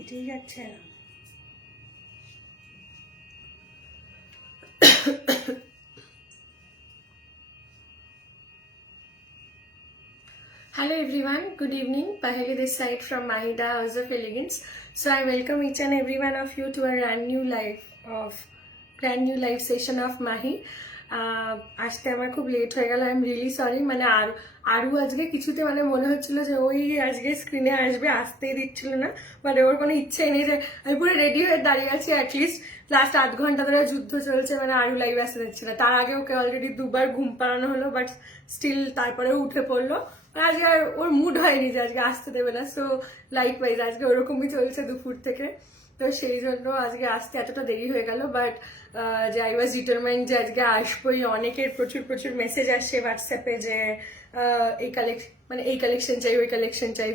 এটাই যাচ্ছে না। Hello everyone, good evening. Paheli this side from Mahida House of Elegance. So I welcome each and every one of you to a brand new live session of Mahi. আসতে আমার খুব late হয়ে গেল, I am really sorry. মানে আরও আজকে কিছুতে মানে মনে হচ্ছিল যে ওই আজকে স্ক্রিনে আসবে, আসতেই দিচ্ছিল না। বাট ওর কোনো ইচ্ছেই নেই যে আমি পুরো রেডি হয়ে দাঁড়িয়ে আছি। অ্যাটলিস্ট লাস্ট 8 ঘন্টা ধরে যুদ্ধ চলছে, মানে আরও লাইভ আসতে দিচ্ছে না। তার আগে ওকে অলরেডি 2বার ঘুম পাড়ানো হলো, বাট স্টিল তারপরেও উঠে পড়লো। আজকে আর ওর মুড হয়নি যে আজকে আসতে দেবে না। সো লাইকওয়াইজ আজকে ওরকমই চলছে দুপুর থেকে। তো সেই জন্য আজকে আসতে এতটা দেরি হয়ে গেল। বাট যে আই ওয়াজ ডিটারমাইন্ড যে আজকে আসবোই। অনেকের প্রচুর প্রচুর মেসেজ আসছে হোয়াটসঅ্যাপে যে এই কালেকশন চাই, ওই কালেকশন চাই,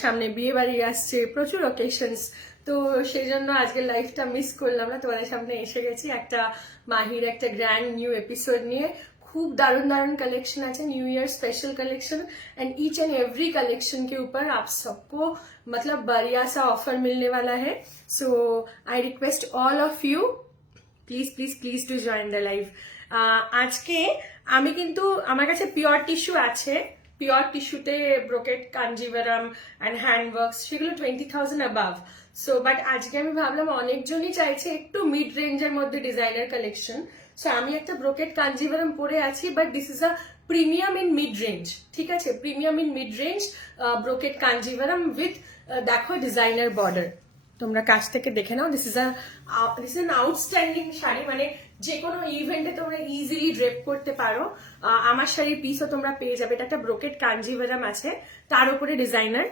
সামনে বিয়ে বাড়ি আসছে, প্রচুর অকেশনস। তো সেই জন্য আজকের লাইফটা মিস করলাম না, তোমাদের সামনে এসে গেছি একটা মাহির একটা গ্র্যান্ড নিউ এপিসোড নিয়ে। खूब दारुण दारुण कलेक्शन আছে, new year special collection. And each and every collection के ऊपर आप सबको मतलब बढ़िया सा ऑफर मिलने वाला है। So I request all of you please please please to join the live. আজকে আমি কিন্তু আমার কাছে পিওর টিস্যু আছে, পিওর টিস্যুতে ব্রোকেট কাঞ্জিভারাম অ্যান্ড হ্যান্ডওয়ার্কস, সেগুলো 20,000 অ্যাবাভ। সো বাট আজকে আমি ভাবলাম অনেকজনই চাইছে একটু মিড রেঞ্জের মধ্যে ডিজাইনার কালেকশন। সো আমি একটা ব্রোকেট কাঞ্জিভারাম পরে আছি, but this is a premium in mid range. ঠিক আছে, premium in mid range brocade Kanjeevaram with দেখো ডিজাইনার বর্ডার। তোমরা কাছ থেকে দেখে নাও। This is an outstanding sari, মানে যে কোনো ইভেন্টে তোমরা ইজিলি ড্রেপ করতে পারো। আমার শাড়ির পিসও তোমরা পেয়ে যাবে। এটা একটা ব্রোকেট কাঞ্জিভারাম আছে, তার উপরে ডিজাইনার।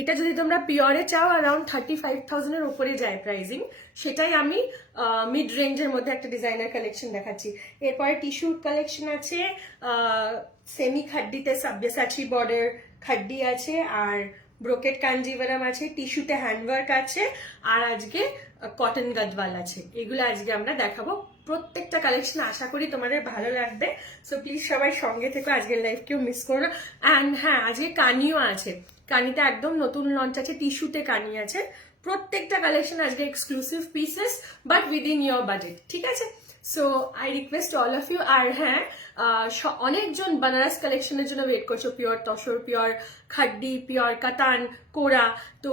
এটা যদি তোমরা পিওরে চাও অ্যারাউন্ড 35,000 এর উপরে যায় প্রাইসিং। সেটাই আমি মিড রেঞ্জের মধ্যে একটা ডিজাইনার কালেকশন দেখাচ্ছি। এরপরে টিস্যু কালেকশন আছে, সেমি খাড্ডিতে সাব্যাসাচি বর্ডার খাড্ডি আছে, আর ব্রোকেট কাঞ্জিভারাম আছে, টিস্যুতে হ্যান্ডওয়ার্ক আছে, আর আজকে কটন গদওয়াল আছে। এগুলো আজকে আমরা দেখাবো। প্রত্যেকটা কালেকশন আশা করি তোমাদের ভালো লাগবে। সো প্লিজ সবাই সঙ্গে থেকে আজকের লাইভ কেউ মিস করো না। অ্যান্ড হ্যাঁ, আজকে কানিও আছে। কানিতে একদম নতুন লঞ্চ আছে, টিস্যুতে কানি আছে। প্রত্যেকটা কালেকশন আজকে exclusive pieces, but within your budget. ঠিক আছে, so I request all of you. আর হ্যাঁ, অনেকজন বানারস কালেকশনের জন্য ওয়েট করছো, pure tussar, pure khaddi, pure katan, kora. তো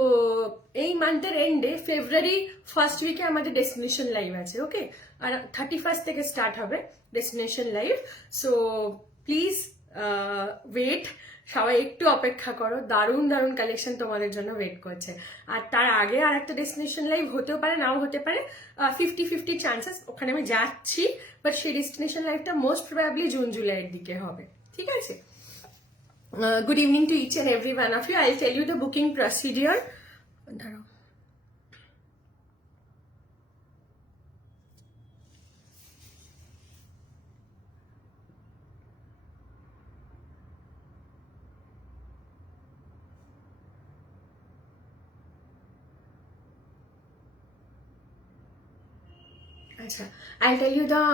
এই মান্থের এন্ডে ফেব্রুয়ারি ফার্স্ট উইকে আমাদের ডেস্টিনেশন লাইভ আছে। ওকে, আর 31 থেকে স্টার্ট হবে destination live. So please wait, সবাই একটু অপেক্ষা করো। দারুণ দারুণ কালেকশন তোমাদের জন্য ওয়েট করছে। আর তার আগে আর একটা ডেস্টিনেশন লাইভ হতেও পারে, নাও হতে পারে, 50-50 চান্সেস। ওখানে আমি যাচ্ছি, বাট সেই ডেস্টিনেশন লাইভটা মোস্ট প্রবাবলি জুন জুলাইয়ের দিকে হবে। ঠিক আছে, good evening to each and every one of you. I tell you the booking procedure. দাঁড়াও, Acha, I'll tell you the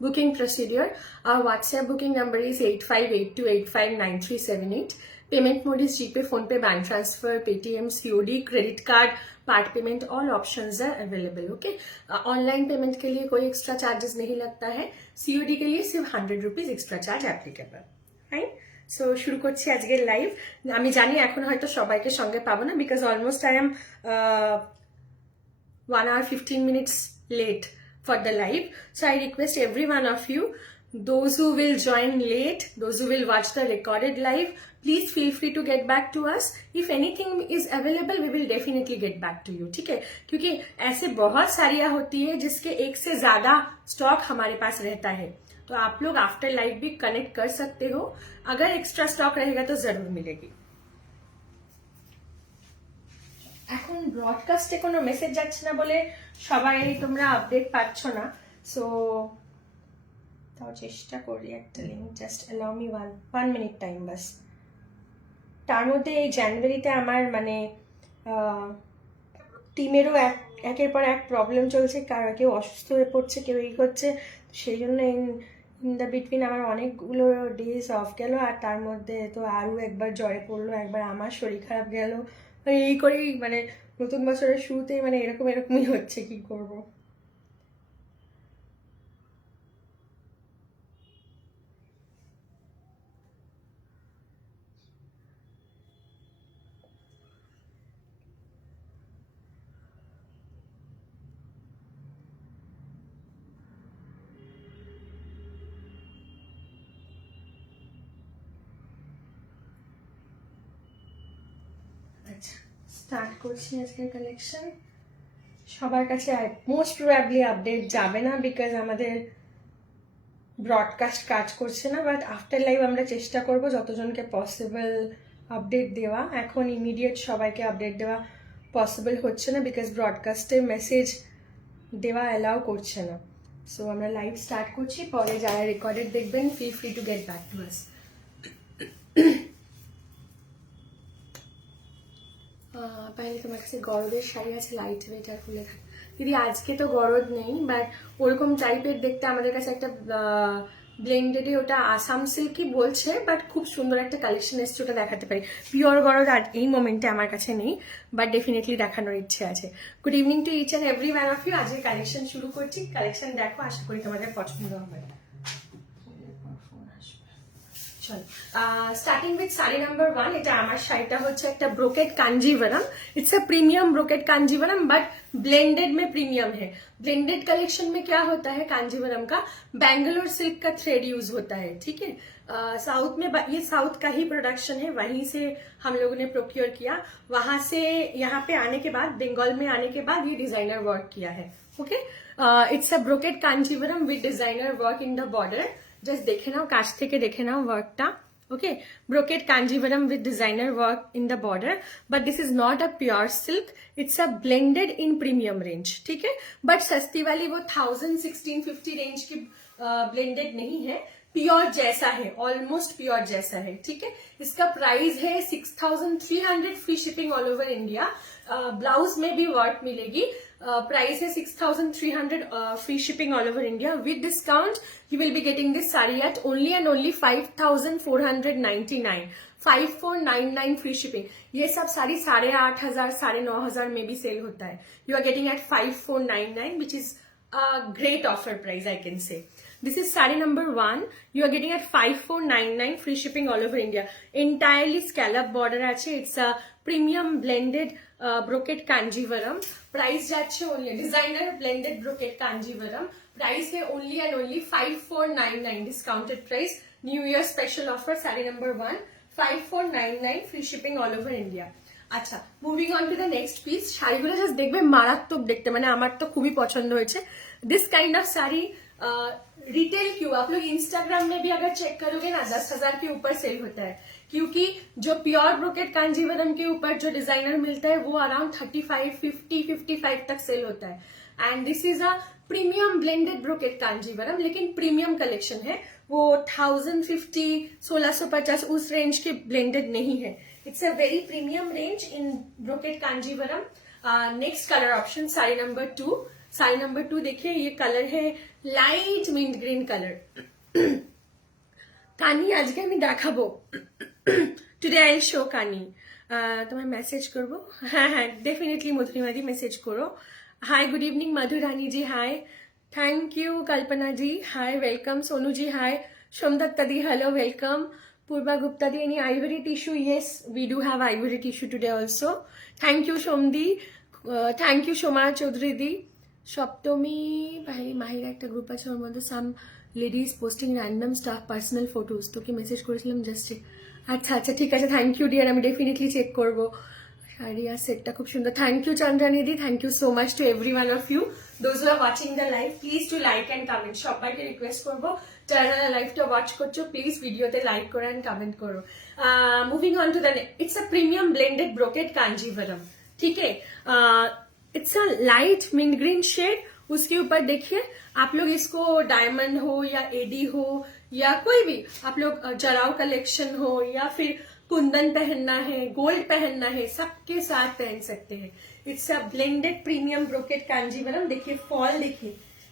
booking procedure. Our WhatsApp booking number is 8582859378. Payment mode is GPay, PhonePe, bank transfer, Paytm, COD, credit card, part payment. All options are available. Okay. Online payment के लिए कोई extra charges नहीं लगता है। COD के लिए सिर्फ 100 rupees extra charge applicable. Fine. So শুরু করছি আজকের লাইভ। আমি জানি এখন হয়তো সবাইকে সঙ্গে পাবো না, because almost I am 1 hour 15 minutes late for the live. So I request every one of you, those who will join late, those who will watch the recorded live, please feel free to get back to us. If anything is available, we will definitely get back to you. ठीक है, क्योंकि ऐसे बहुत साड़ियाँ होती है जिसके एक से ज्यादा स्टॉक हमारे पास रहता है। तो आप लोग आफ्टर लाइव भी कनेक्ट कर सकते हो। अगर एक्स्ट्रा स्टॉक रहेगा तो जरूर मिलेगी। এখন ব্রডকাস্টে কোনো মেসেজ যাচ্ছে না বলে সবাই তোমরা আপডেট পাচ্ছ না। সো তাও চেষ্টা করি একটা link, just allow me 1 minute time বাস। তার মধ্যে এই জানুয়ারিতে আমার মানে টিমেরও একের পর এক প্রবলেম চলছে, কেউ অসুস্থ হয়ে পড়ছে, কেউ এই করছে। সেই জন্য ইন দ্য বিটুইন আমার অনেকগুলো ডেজ অফ গেল। আর তার মধ্যে তো আরও একবার জ্বরে পড়লো, একবার আমার শরীর খারাপ গেল। মানে এই করেই মানে নতুন বছরের শুরুতেই মানে এরকমই হচ্ছে, কি করব। আচ্ছা, স্টার্ট করছি আজকের কালেকশন। সবার কাছে মোস্ট প্রবাবলি আপডেট যাবে না, বিকজ আমাদের ব্রডকাস্ট কাজ করছে না, বাট আফটার লাইভ আমরা চেষ্টা করব যতজনকে পসিবল আপডেট দেওয়া। এখন ইমিডিয়েট সবাইকে আপডেট দেওয়া পসিবল হচ্ছে না, বিকজ ব্রডকাস্টে মেসেজ দেওয়া অ্যালাউ করছে না। সো আমরা লাইভ স্টার্ট করছি, পরে যারা রেকর্ডেড দেখবেন feel free to get back to us. পাইলে তোমার কাছে গরদের শাড়ি আছে লাইট ওয়েট আর খুলে থাকে? দিদি আজকে তো গরদ নেই, বাট ওরকম টাইপের দেখতে আমাদের কাছে একটা ব্লেন্ডেডে, ওটা আসাম সিল্কই বলছে, বাট খুব সুন্দর একটা কালেকশন এসছে, ওটা দেখাতে পারি। পিওর গরদ আর এই মোমেন্টে আমার কাছে নেই, বাট ডেফিনেটলি দেখানোর ইচ্ছে আছে। Good evening to each and every one of you. আজকে কালেকশন শুরু করছি, কালেকশন দেখো, আশা করি তোমাদের পছন্দ হবে। Starting with sari number 1। এটা আমার শাড়িটা হচ্ছে একটা brocade Kanjivaram. It's a premium brocade Kanjivaram, but blended में प्रीमियम है। ब्लेंडेड कलेक्शन में क्या होता है, कांजीवरम का बैंगलोर सिल्क का थ्रेड यूज होता है, ठीक है। साउथ में ये साउथ का ही प्रोडक्शन है, वहीं से हम लोगों ने प्रोक्योर किया। वहां से यहाँ पे आने के बाद, बंगाल में आने के बाद ये डिजाइनर वर्क किया है। Okay, it's a brocade Kanjeevaram with designer work in the border. Just দেখে নাও, কাছ থেকে দেখে নাও ওয়ার্কটা। Okay, brocade Kanjeevaram with designer work in the border, but this is not a pure silk, it's a blended in premium range, ठीक है। But सस्ती वाली वो 1000-1650 रेंज की ब्लेंडेड नहीं है, प्योर जैसा है, ऑलमोस्ट प्योर जैसा है, ठीक है। इसका प्राइस है 6300, free shipping all over India. Blouse में भी वर्क मिलेगी। प्राइस है 6300, free shipping all over India. With discount you will be getting this saree at only and only 5499, 5499 free shipping. ये सब साड़ी 8500, 9500 में भी सेल होता है। You are getting at 5499, which is a great offer price, I can say. This is saree number 1. You are getting at 5499, free shipping all over India. Entirely scallop border আছে। It's a premium blended brocade kanjivaram. Price যাচ্ছে only designer blended brocade kanjivaram. Price है only and only 5499, discounted price. New Year special offer, saree number 1, 5499, free shipping all over India. আচ্ছা, moving on to the next piece. শাড়িগুলো just দেখবে মারাত্মক দেখতে, মানে আমার তো খুবই পছন্দ হয়েছে। This kind of sari retail क्यों, आप लोग इंस्टाग्राम में भी अगर चेक करोगे ना, 10,000 के ऊपर सेल होता है, क्योंकि जो प्योर ब्रोकेट कांजीवरम के ऊपर जो डिजाइनर मिलता है वो अराउंड 35, 50, 55 तक सेल होता है। And this is a premium blended brocade Kanjivaram, लेकिन प्रीमियम कलेक्शन है, वो 1050, 1650 उस रेंज के ब्लेंडेड नहीं है। It's a very premium range in brocade Kanjivaram. Next colour option, sari number 2। Sari number 2 देखिए, ये कलर है लाइट मिंट ग्रीन कलर। কানি আজকে আমি দেখাবো, টুডে আই শো কানি। তোমায় মেসেজ করবো, হ্যাঁ হ্যাঁ ডেফিনেটলি মধুরিমা দি মেসেজ করো। Hi good evening Madhu Rani ji, hi, thank you Kalpana ji, hi welcome. Sonu ji hi, Somdatta di hello welcome. Purva Gupta di, any ivory tissue? Yes, we do have ivory tissue today also. Thank you Somdi, thank you Soma Chowdhury di. Saptami ভাই মাহির একটা group আছে, ওর মধ্যে some ladies posting random stuff personal photos, তোকে message করেছিলাম just. আচ্ছা আচ্ছা ঠিক আছে, থ্যাংক ইউ ডিয়ার, আমি ডেফিনেটলি চেক করবো। শাড়ি আর সেটটা খুব সুন্দর, thank you Chandrani di, thank you so much to every one of you. Those who are watching the live, please to like and comment. সবাইকে রিকোয়েস্ট করবো, যারা লাইভটা ওয়াচ করছো প্লিজ ভিডিওতে লাইক করো অ্যান্ড কমেন্ট করো। Moving on to the it's a premium blended brocade Kanjivaram, ठीक है। It's a light mint green shade. उसके ऊपर देखिए, आप लोग इसको डायमंड हो या एडी हो या कोई भी, आप लोग जराव कलेक्शन हो या फिर कुंदन पहनना है, गोल्ड पहनना है, सबके साथ पहन सकते हैं। It's a blended premium brocade Kanjivaram. देखिए फॉल, देखिए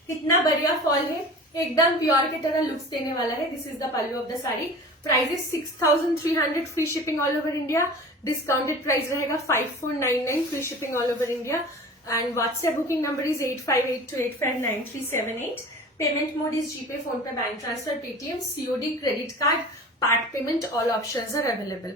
कितना बढ़िया फॉल है, एकदम प्योर की तरह लुक्स देने वाला है। This is the pallu of the sari. Price is 6300, free shipping all over India. Discounted price रहेगा 5499, free shipping all over India. And WhatsApp booking number is 8582859378। Payment mode is GPay, PhonePe, bank transfer, Paytm, COD, credit card, part payment, all options are available.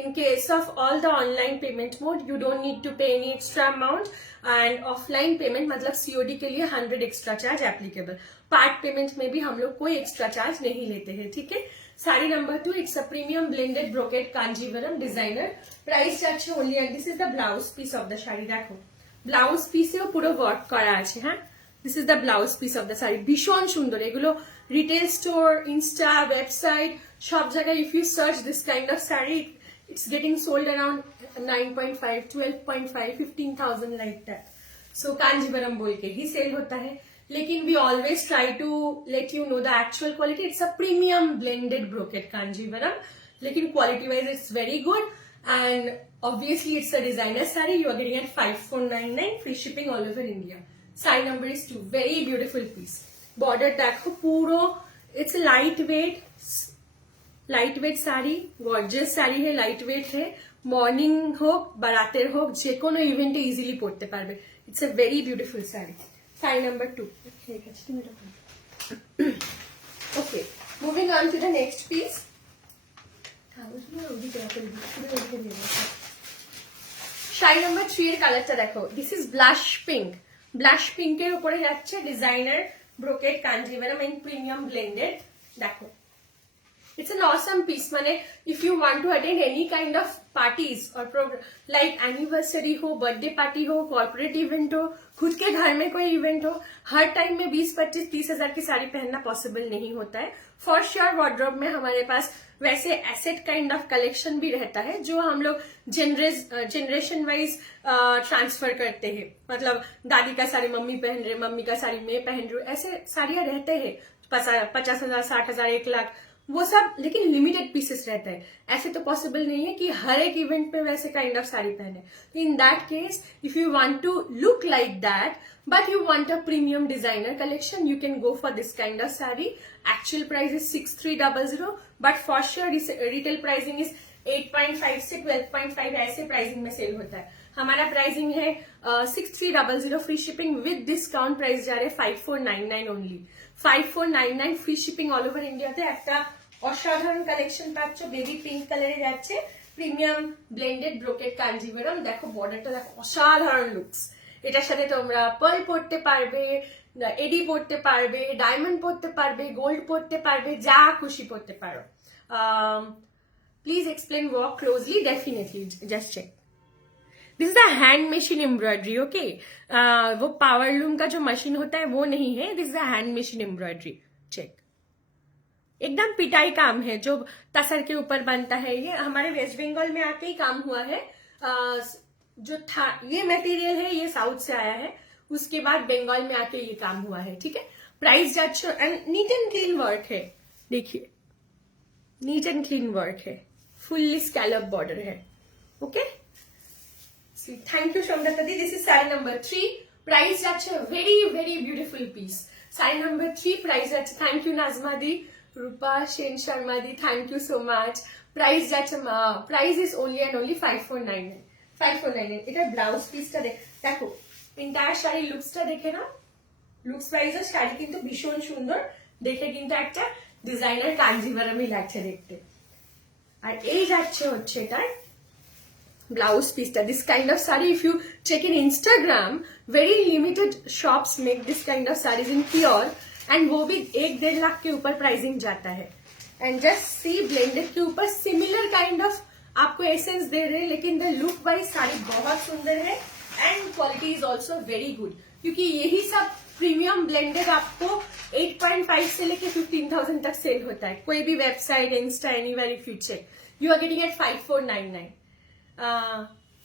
In case of all the online payment mode, you don't need to pay any extra amount, and offline payment मतलब COD के लिए 100 extra charge applicable. Part payment में भी हम लोग कोई extra charge नहीं लेते हैं, ठीक है। Sari number 2, it's a premium blended brocade Kanjivaram designer, price যাচ্ছে only, and this is the blouse piece of the sari. দেখো ব্লাউজ পিসেও পুরো ওয়ার্ক করা আছে, হ্যাঁ, this is the blouse piece of the sari. ভীষণ সুন্দর, এগুলো রিটেল স্টোর, ইনস্টা, ওয়েবসাইট, সব জায়গায় if you search this kind of sari, it's getting sold around 9.5, 12.5, 15,000 like that. So Kanjivaram बोल के ही सेल होता है, लेकिन we always try to let you know the actual quality. It's a premium blended brocade Kanjivaram, लेकिन quality wise it's very good, and obviously it's a designer saree. You are getting at 5499, free shipping all over India. Saree number is 2, very beautiful piece. Border देखो पूरो, it's a lightweight sari, gorgeous sari है, light weight है, morning হোক বা রাতের হোক যে কোনো ইভেন্টে ইজিলি পরতে পারবে। It's a very beautiful sari. Sari number 2, ঠিক আছে তুমি এটা okay. Moving on to the next piece. Sari number 3 এর কালারটা দেখো, this is blush pink. Blush পিঙ্কের উপরে যাচ্ছে designer brocade Kanjeevaram and premium blended. দেখো it's an awesome piece, माने if you want to attend any kind of parties or program like anniversary हो, birthday party हो, corporate event हो, खुद के घर में कोई event हो, हर टाइम में 20-25-30 हजार की साड़ी पहनना पॉसिबल नहीं होता है। फॉर श्योर वार्डरोब में हमारे पास वैसे एसेट काइंड ऑफ कलेक्शन भी रहता है जो हम लोग जनरेशन वाइज ट्रांसफर करते हैं। मतलब दादी का साड़ी मम्मी पहन रहे, मम्मी का साड़ी मैं पहन रही हूँ, ऐसे साड़ियां रहते हैं 50,000, 60,000, 1 लाख, वो सब, लेकिन लिमिटेड पीसेस रहता है। ऐसे तो पॉसिबल नहीं है कि हर एक इवेंट पे वैसे काइंड ऑफ साड़ी पहने। तो in that case if you want to look like that but you want a premium designer collection, you can go for this kind of sari. Actual price is 6300, but for sure retail pricing is 8.5 से 12.5, ऐसे pricing में sale होता है। हमारा pricing है 6300, free shipping with discount price जा रहे 5499 only. 5499 free shipping all over ইন্ডিয়াতে। একটা অসাধারণ কালেকশন পাচ্ছ, বেবি পিঙ্ক কালারে যাচ্ছে, প্রিমিয়াম ব্লেন্ডেড ব্রোকেড কাঞ্জিভারাম। দেখো বর্ডারটা দেখো, অসাধারণ লুকস। এটার সাথে তোমরা পার্ল পরতে পারবে, এডি পরতে পারবে, ডায়মন্ড পরতে পারবে, গোল্ড পরতে পারবে, যা খুশি পরতে পারো। Please explain work closely, definitely just check. This is the hand machine embroidery, okay. वो पावर लूम का जो मशीन होता है वो नहीं है, this is the hand machine embroidery, check. एकदम पिटाई काम है जो तसर के ऊपर बनता है। ये हमारे वेस्ट बंगाल में आके ही काम हुआ है। जो था ये मटेरियल है ये साउथ से आया है, उसके बाद बंगाल में आके ये काम हुआ है, ठीक है। प्राइस जज and neat and clean work है, देखिए नीट एंड क्लीन वर्क है, फुल्ली स्कैलप बॉर्डर है, okay. Thank you Somdatta di. This is sari number 3, price যাচ্ছে very very beautiful piece. Sari number 3 price যাচ্ছে, thank you Najma di, Rupa Sen Sharma di, thank you so much. Price যাচ্ছে, price is only and only 5499, 5499। এটা blouse পিসটা দেখো, entire sari লুকসটা দেখে না, লুকস ওয়াইজ শাড়ি কিন্তু ভীষণ সুন্দর, দেখে কিন্তু একটা ডিজাইনার কাঞ্জিভারামই লাগছে দেখতে। আর এই যাচ্ছে হচ্ছে এটার blouse piece. This kind of sari if you check in Instagram, very limited shops make this kind of saris in pure, and वो भी 1-1.5 लाख के ऊपर प्राइसिंग जाता है। एंड जस्ट सी ब्लेंडेड के ऊपर सिमिलर काइंड ऑफ आपको एसेंस दे रहे हैं, लेकिन द लुक वाइज साड़ी बहुत सुंदर है and quality is also very good, क्योंकि यही सब प्रीमियम ब्लेंडेड आपको 8.5 से लेके 15,000 तक सेल होता है। कोई भी website, insta, anywhere if you check, you are getting at 5499।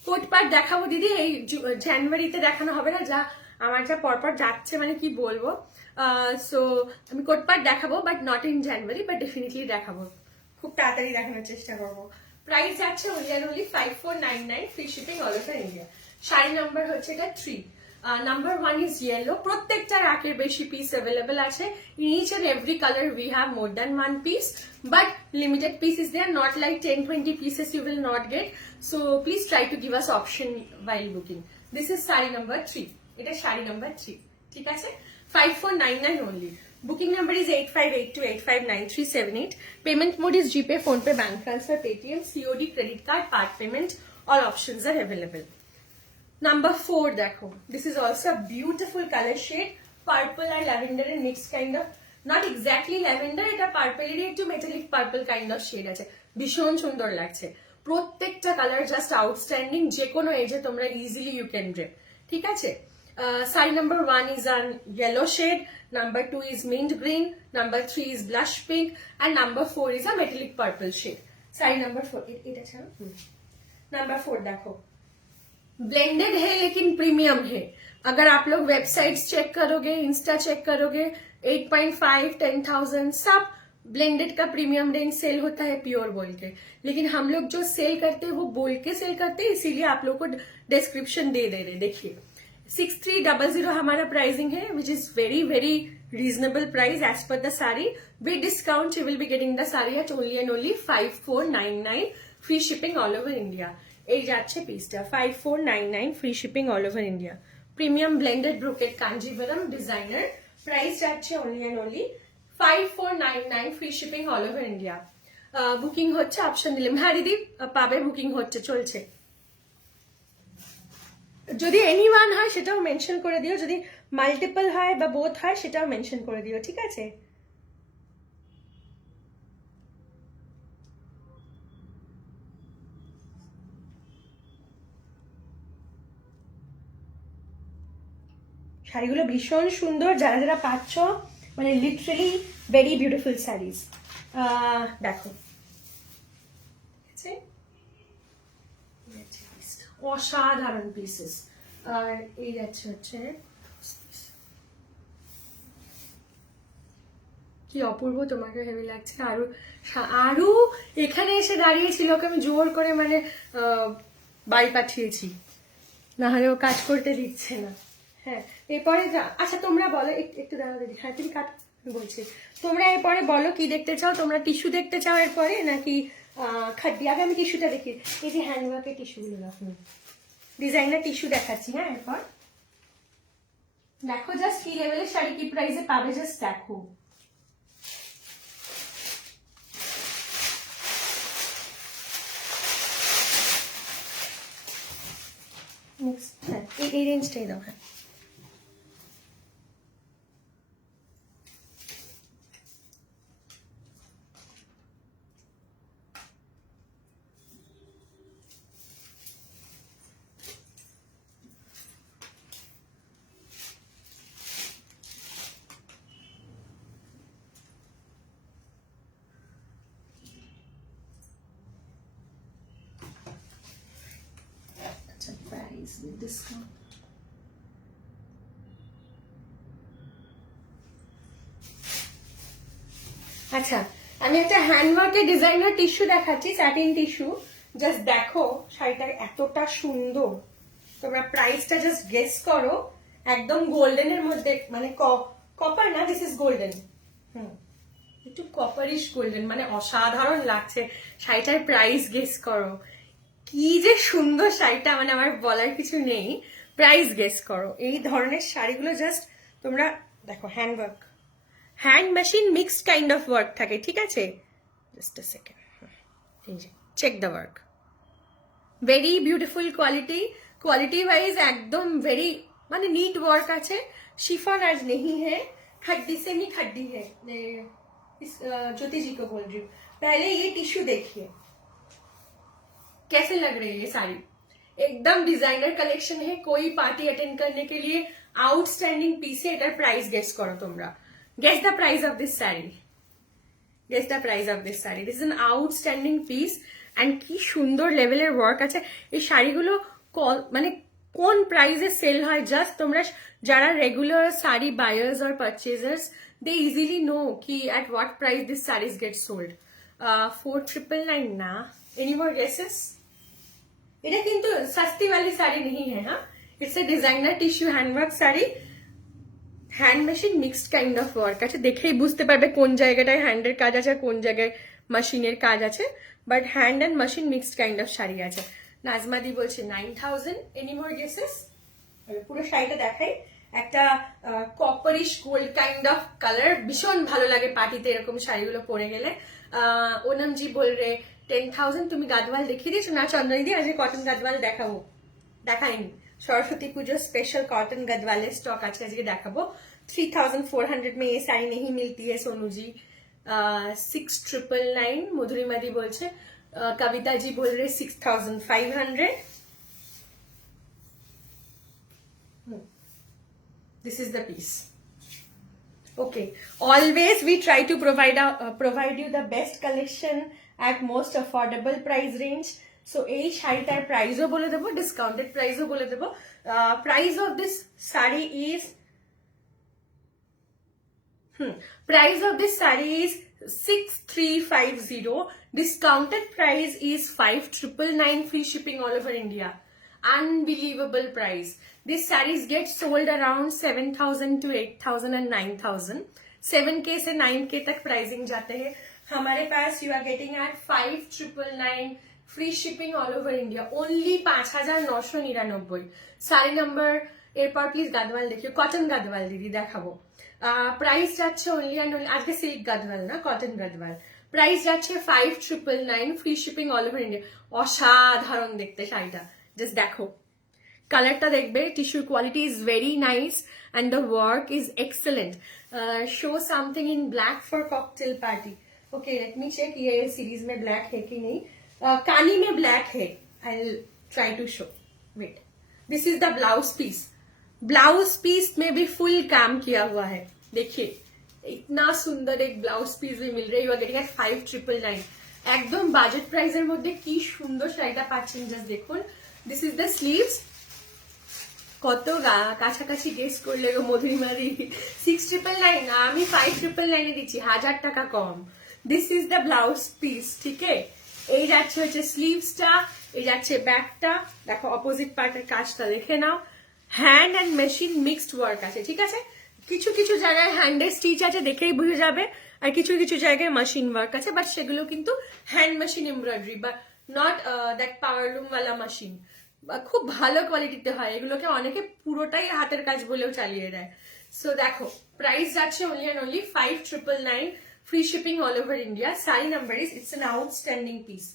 কোট পাট দেখাবো দিদি, এই জানুয়ারিতে দেখানো হবে না, যা আমার যা পরপর যাচ্ছে মানে কি বলবো। সো আমি কোট পাট দেখাবো, but not in January, but definitely দেখাবো, খুব তাড়াতাড়ি দেখানোর চেষ্টা করবো। প্রাইস যাচ্ছে only 5499, free shipping all over India. Sari number হচ্ছে এটা 3। Number 1 is yellow. প্রত্যেকটা রাকের বেশি পিস অ্যাভেলেবল আছে। In each and every colour we have more than 1 piece, but limited piece is there, not like 10-20 pieces you will not get. So please try to give us option while booking. This is sari number 3. It is sari number 3. ঠিক আছে? 5499 only. Booking number is 8582859378. Payment mode is GPay, PhonePe, bank transfer, Paytm, COD, credit card, part payment. All options are available. Number 4 দেখো. This is also a beautiful color shade. Purple and lavender and mixed kind of, not exactly lavender, এটা purple এর একটু metallic purple kind of shade আছে. ভীষণ সুন্দর লাগছে. প্রত্যেকটা colour just outstanding, যে কোনো এজে তোমরা ইজিলি ইউ ক্যান ড্রেপ. ঠিক আছে? Sari number 1 is a yellow shade, number 2 is mint green, number 3 is blush pink, and number 4 is a metallic purple shade. Sari number 4 এটা ছাড়া number 4 देखो, blended है लेकिन प्रीमियम है. अगर आप लोग वेबसाइट्स चेक करोगे, इंस्टा चेक करोगे, 8.5 10,000 सब ब्लेंडेड का प्रीमियम रेंज सेल होता है प्योर बोल के. लेकिन हम लोग जो सेल करते हैं वो बोल के सेल करते हैं, इसीलिए आप लोग को डिस्क्रिप्शन दे रहे. देखिए 6300 हमारा प्राइसिंग है, which is very very reasonable price as per the sari. With discount you will be getting the sari at only and only 5499, free shipping all over India. এই যাচ্ছে পিসটা 5499, free shipping all over India. Premium blended brocade Kanjeevaram designer, price যাচ্ছে only and only 5499, free shipping all over India. Booking হচ্ছে, option দিলাম. হ্যাঁ দিদি পাবে, booking হচ্ছে, চলছে. যদি এনিওয়ান হয় সেটাও মেনশন করে দিও, যদি মাল্টিপল হয় বা বোথ হয় সেটাও মেনশন করে দিও. ঠিক আছে? শাড়িগুলো ভীষণ সুন্দর, যারা যারা পাচ্ছ, মানে লিটারালি ভেরি বিউটিফুল শাড়িজ. দেখো অসাধারণ পিসেস. আর এই যাচ্ছে হচ্ছে, কি অপূর্ব, তোমাকে হেভি লাগছে. আরু আরু এখানে এসে দাঁড়িয়েছিল, ওকে আমি জোর করে মানে বাড়ি পাঠিয়েছি, না হলে ও কাজ করতে দিচ্ছে না. হ্যাঁ এরপরে আচ্ছা তোমরা বলো, একটু দাঁড়াও দিদি. হ্যাঁ তুমি কাট, বলছি তোমরা এরপরে বলো কি দেখতে চাও. তোমরা টিস্যু দেখতে চাও এরপরে নাকি খাদ্দি? আগে আমি টিস্যুটা দেখি. এই যে হ্যান্ডওয়ার্কের টিস্যুগুলো দেখো, ডিজাইনার টিস্যু দেখাচ্ছি. হ্যাঁ এরপর দেখো জাস্ট কি লেভেলের শাড়ি কি প্রাইসে পাবে, জাস্ট দেখো. হ্যাঁ এই রেঞ্জটাই দাও. হ্যাঁ with discount. আচ্ছা আমি একটা হ্যান্ডওয়ার্কের ডিজাইনার টিস্যু দেখাচ্ছি, স্যাটিন টিস্যু. জাস্ট দেখো শাড়িটা এতটা সুন্দর, তোমরা প্রাইসটা জাস্ট গেস করো. একদম গোল্ডেনের মধ্যে, মানে কপার না, দিস ইজ গোল্ডেন. একটু কপারিশ গোল্ডেন, মানে অসাধারণ লাগছে. শাড়িটার প্রাইস গেস করো. কি যে সুন্দর শাড়িটা, মানে আমার বলার কিছু নেই. প্রাইস গেস করো. এই ধরনের শাড়িগুলো জাস্ট তোমরা দেখো, handwork, hand machine mixed kind of work থাকে. ঠিক আছে? জাস্ট আ সেকেন্ড, এই যে check the work, very beautiful quality. Quality wise एकदम वेरी माने नीट वर्क আছে. शिफॉन आज नहीं है, खड्डी से नहीं खड्डी है. इस ज्योति जी को बोल रही हूँ. पहले ये टिश्यू देखिए कैसे लग रही है ये साड़ी. एकदम डिजाइनर कलेक्शन है. कोई पार्टी अटेंड करने के लिए आउटस्टैंडिंग पीस है. এটার প্রাইস গেস করো তোমরা. Guess the price of this sari. Guess the price of this sari. This is an outstanding piece and কি সুন্দর লেভেলের ওয়ার্ক আছে. এই শাড়িগুলো মানে কোন প্রাইসে সেল হয়, জাস্ট তোমরা যারা regular sari buyers or purchasers, they easily know কি at what price this saris get sold. 4999 না. Any more guesses? এটা কিন্তু সস্তি वाली শাড়ি नहीं है. हाँ, it's a designer tissue handwork sari, hand machine mixed kind of work আছে. দেখেই বুঝতে পারবে কোন জায়গাটায় হ্যান্ডের কাজ আছে আর কোন জায়গায় মেশিনের কাজ আছে, but hand and machine mixed kind of sari আছে। নাজমাদি বলছে 9000। Any more guesses? পুরো শাড়িটা দেখাই। একটা কপারিশ গোল্ড কাইন্ড অফ কালার, ভীষণ ভালো লাগে পার্টিতে এরকম শাড়িগুলো পরে গেলে। ওনামজি বল রে 10,000। তুমি গাদওয়াল দেখিয়ে দিয়েছো না চন্দনী দি? আজকে কটন গাদওয়াল দেখাবো, দেখাইনি। সরস্বতী পুজোর स्पेशल कॉटन गदवाले स्टॉक आज के देखाबो। 3400 में ये साड़ी नहीं मिलती है सोनू जी। 6999 मधुरिमा दी बोल छे। कविता जी बोल रहे 6500। This is the piece. Okay, always we try to provide you the best collection at most affordable price range. So এই শাড়িটার প্রাইসও বলে দেবো, ডিসকাউন্টেড প্রাইসও বলে দেবো। Price of this sari is price of this saree is 6350. Discounted price is 5999, free shipping all over India. Unbelievable price. These sarees get sold around 7,000 to 8,000 and 9,000. 7K से 9K तक pricing जाते हैं। हमारे पास you are getting at 5999, free shipping all over India. Only 5999। Sari number এরপর please Gadwal দেখিও, cotton Gadwal দিদি দেখাবো। Price যাচ্ছে অনলি অ্যান্ড অনলি, আজকে সিল্ক গাদওয়াল না কটন গাদওয়াল। প্রাইস যাচ্ছে 5999, free shipping all over India. অসাধারণ দেখতে শাড়িটা, জাস্ট দেখো কালারটা দেখবে। টিস্যুর quality is very nice and the work is excellent. Show something in black for cocktail party. Okay let me check ये सीरीज में ब्लैक है कि नहीं। कानी में ब्लैक है, I will try to show. Wait, this is the blouse piece. Blouse piece में भी full काम किया हुआ है, देखिए इतना सुंदर एक ब्लाउज पीस भी मिल रही है। You are getting at 5999। একদম বাজেট প্রাইসের মধ্যে কি সুন্দর শাড়িটা পাচ্ছেন, জাস্ট দেখুন। This is the sleeves. কত কাছাকাছি গেস করলে গো মধুরিমা দি। 6999 না, আমি 5999 দিচ্ছি, 1000 টাকা কম। This is the blouse piece, ঠিক আছে। এই যাচ্ছে হচ্ছে স্লিভসটা, এই যাচ্ছে ব্যাকটা। দেখো অপোজিট পার্টের কাজটা দেখে নাও। Hand and machine mixed work আছে, ঠিক আছে। কিছু কিছু জায়গায় হ্যান্ডের স্টিচ আছে, দেখেই বুঝে যাবে। আর কিছু কিছু জায়গায় মেশিন ওয়ার্ক আছে, বাট সেগুলো কিন্তু হ্যান্ড মেশিন এমব্রয়ডারি, বা নট দ্যাট পাওয়ারলুম ওয়ালা মেশিন। খুব ভালো কোয়ালিটিতে হয় এগুলোকে, অনেকে পুরোটাই হাতের কাজ বলেও চালিয়ে দেয়। সো দেখো প্রাইস যাচ্ছে only and only 5999, free shipping all over India. Sari number is, it's an outstanding piece,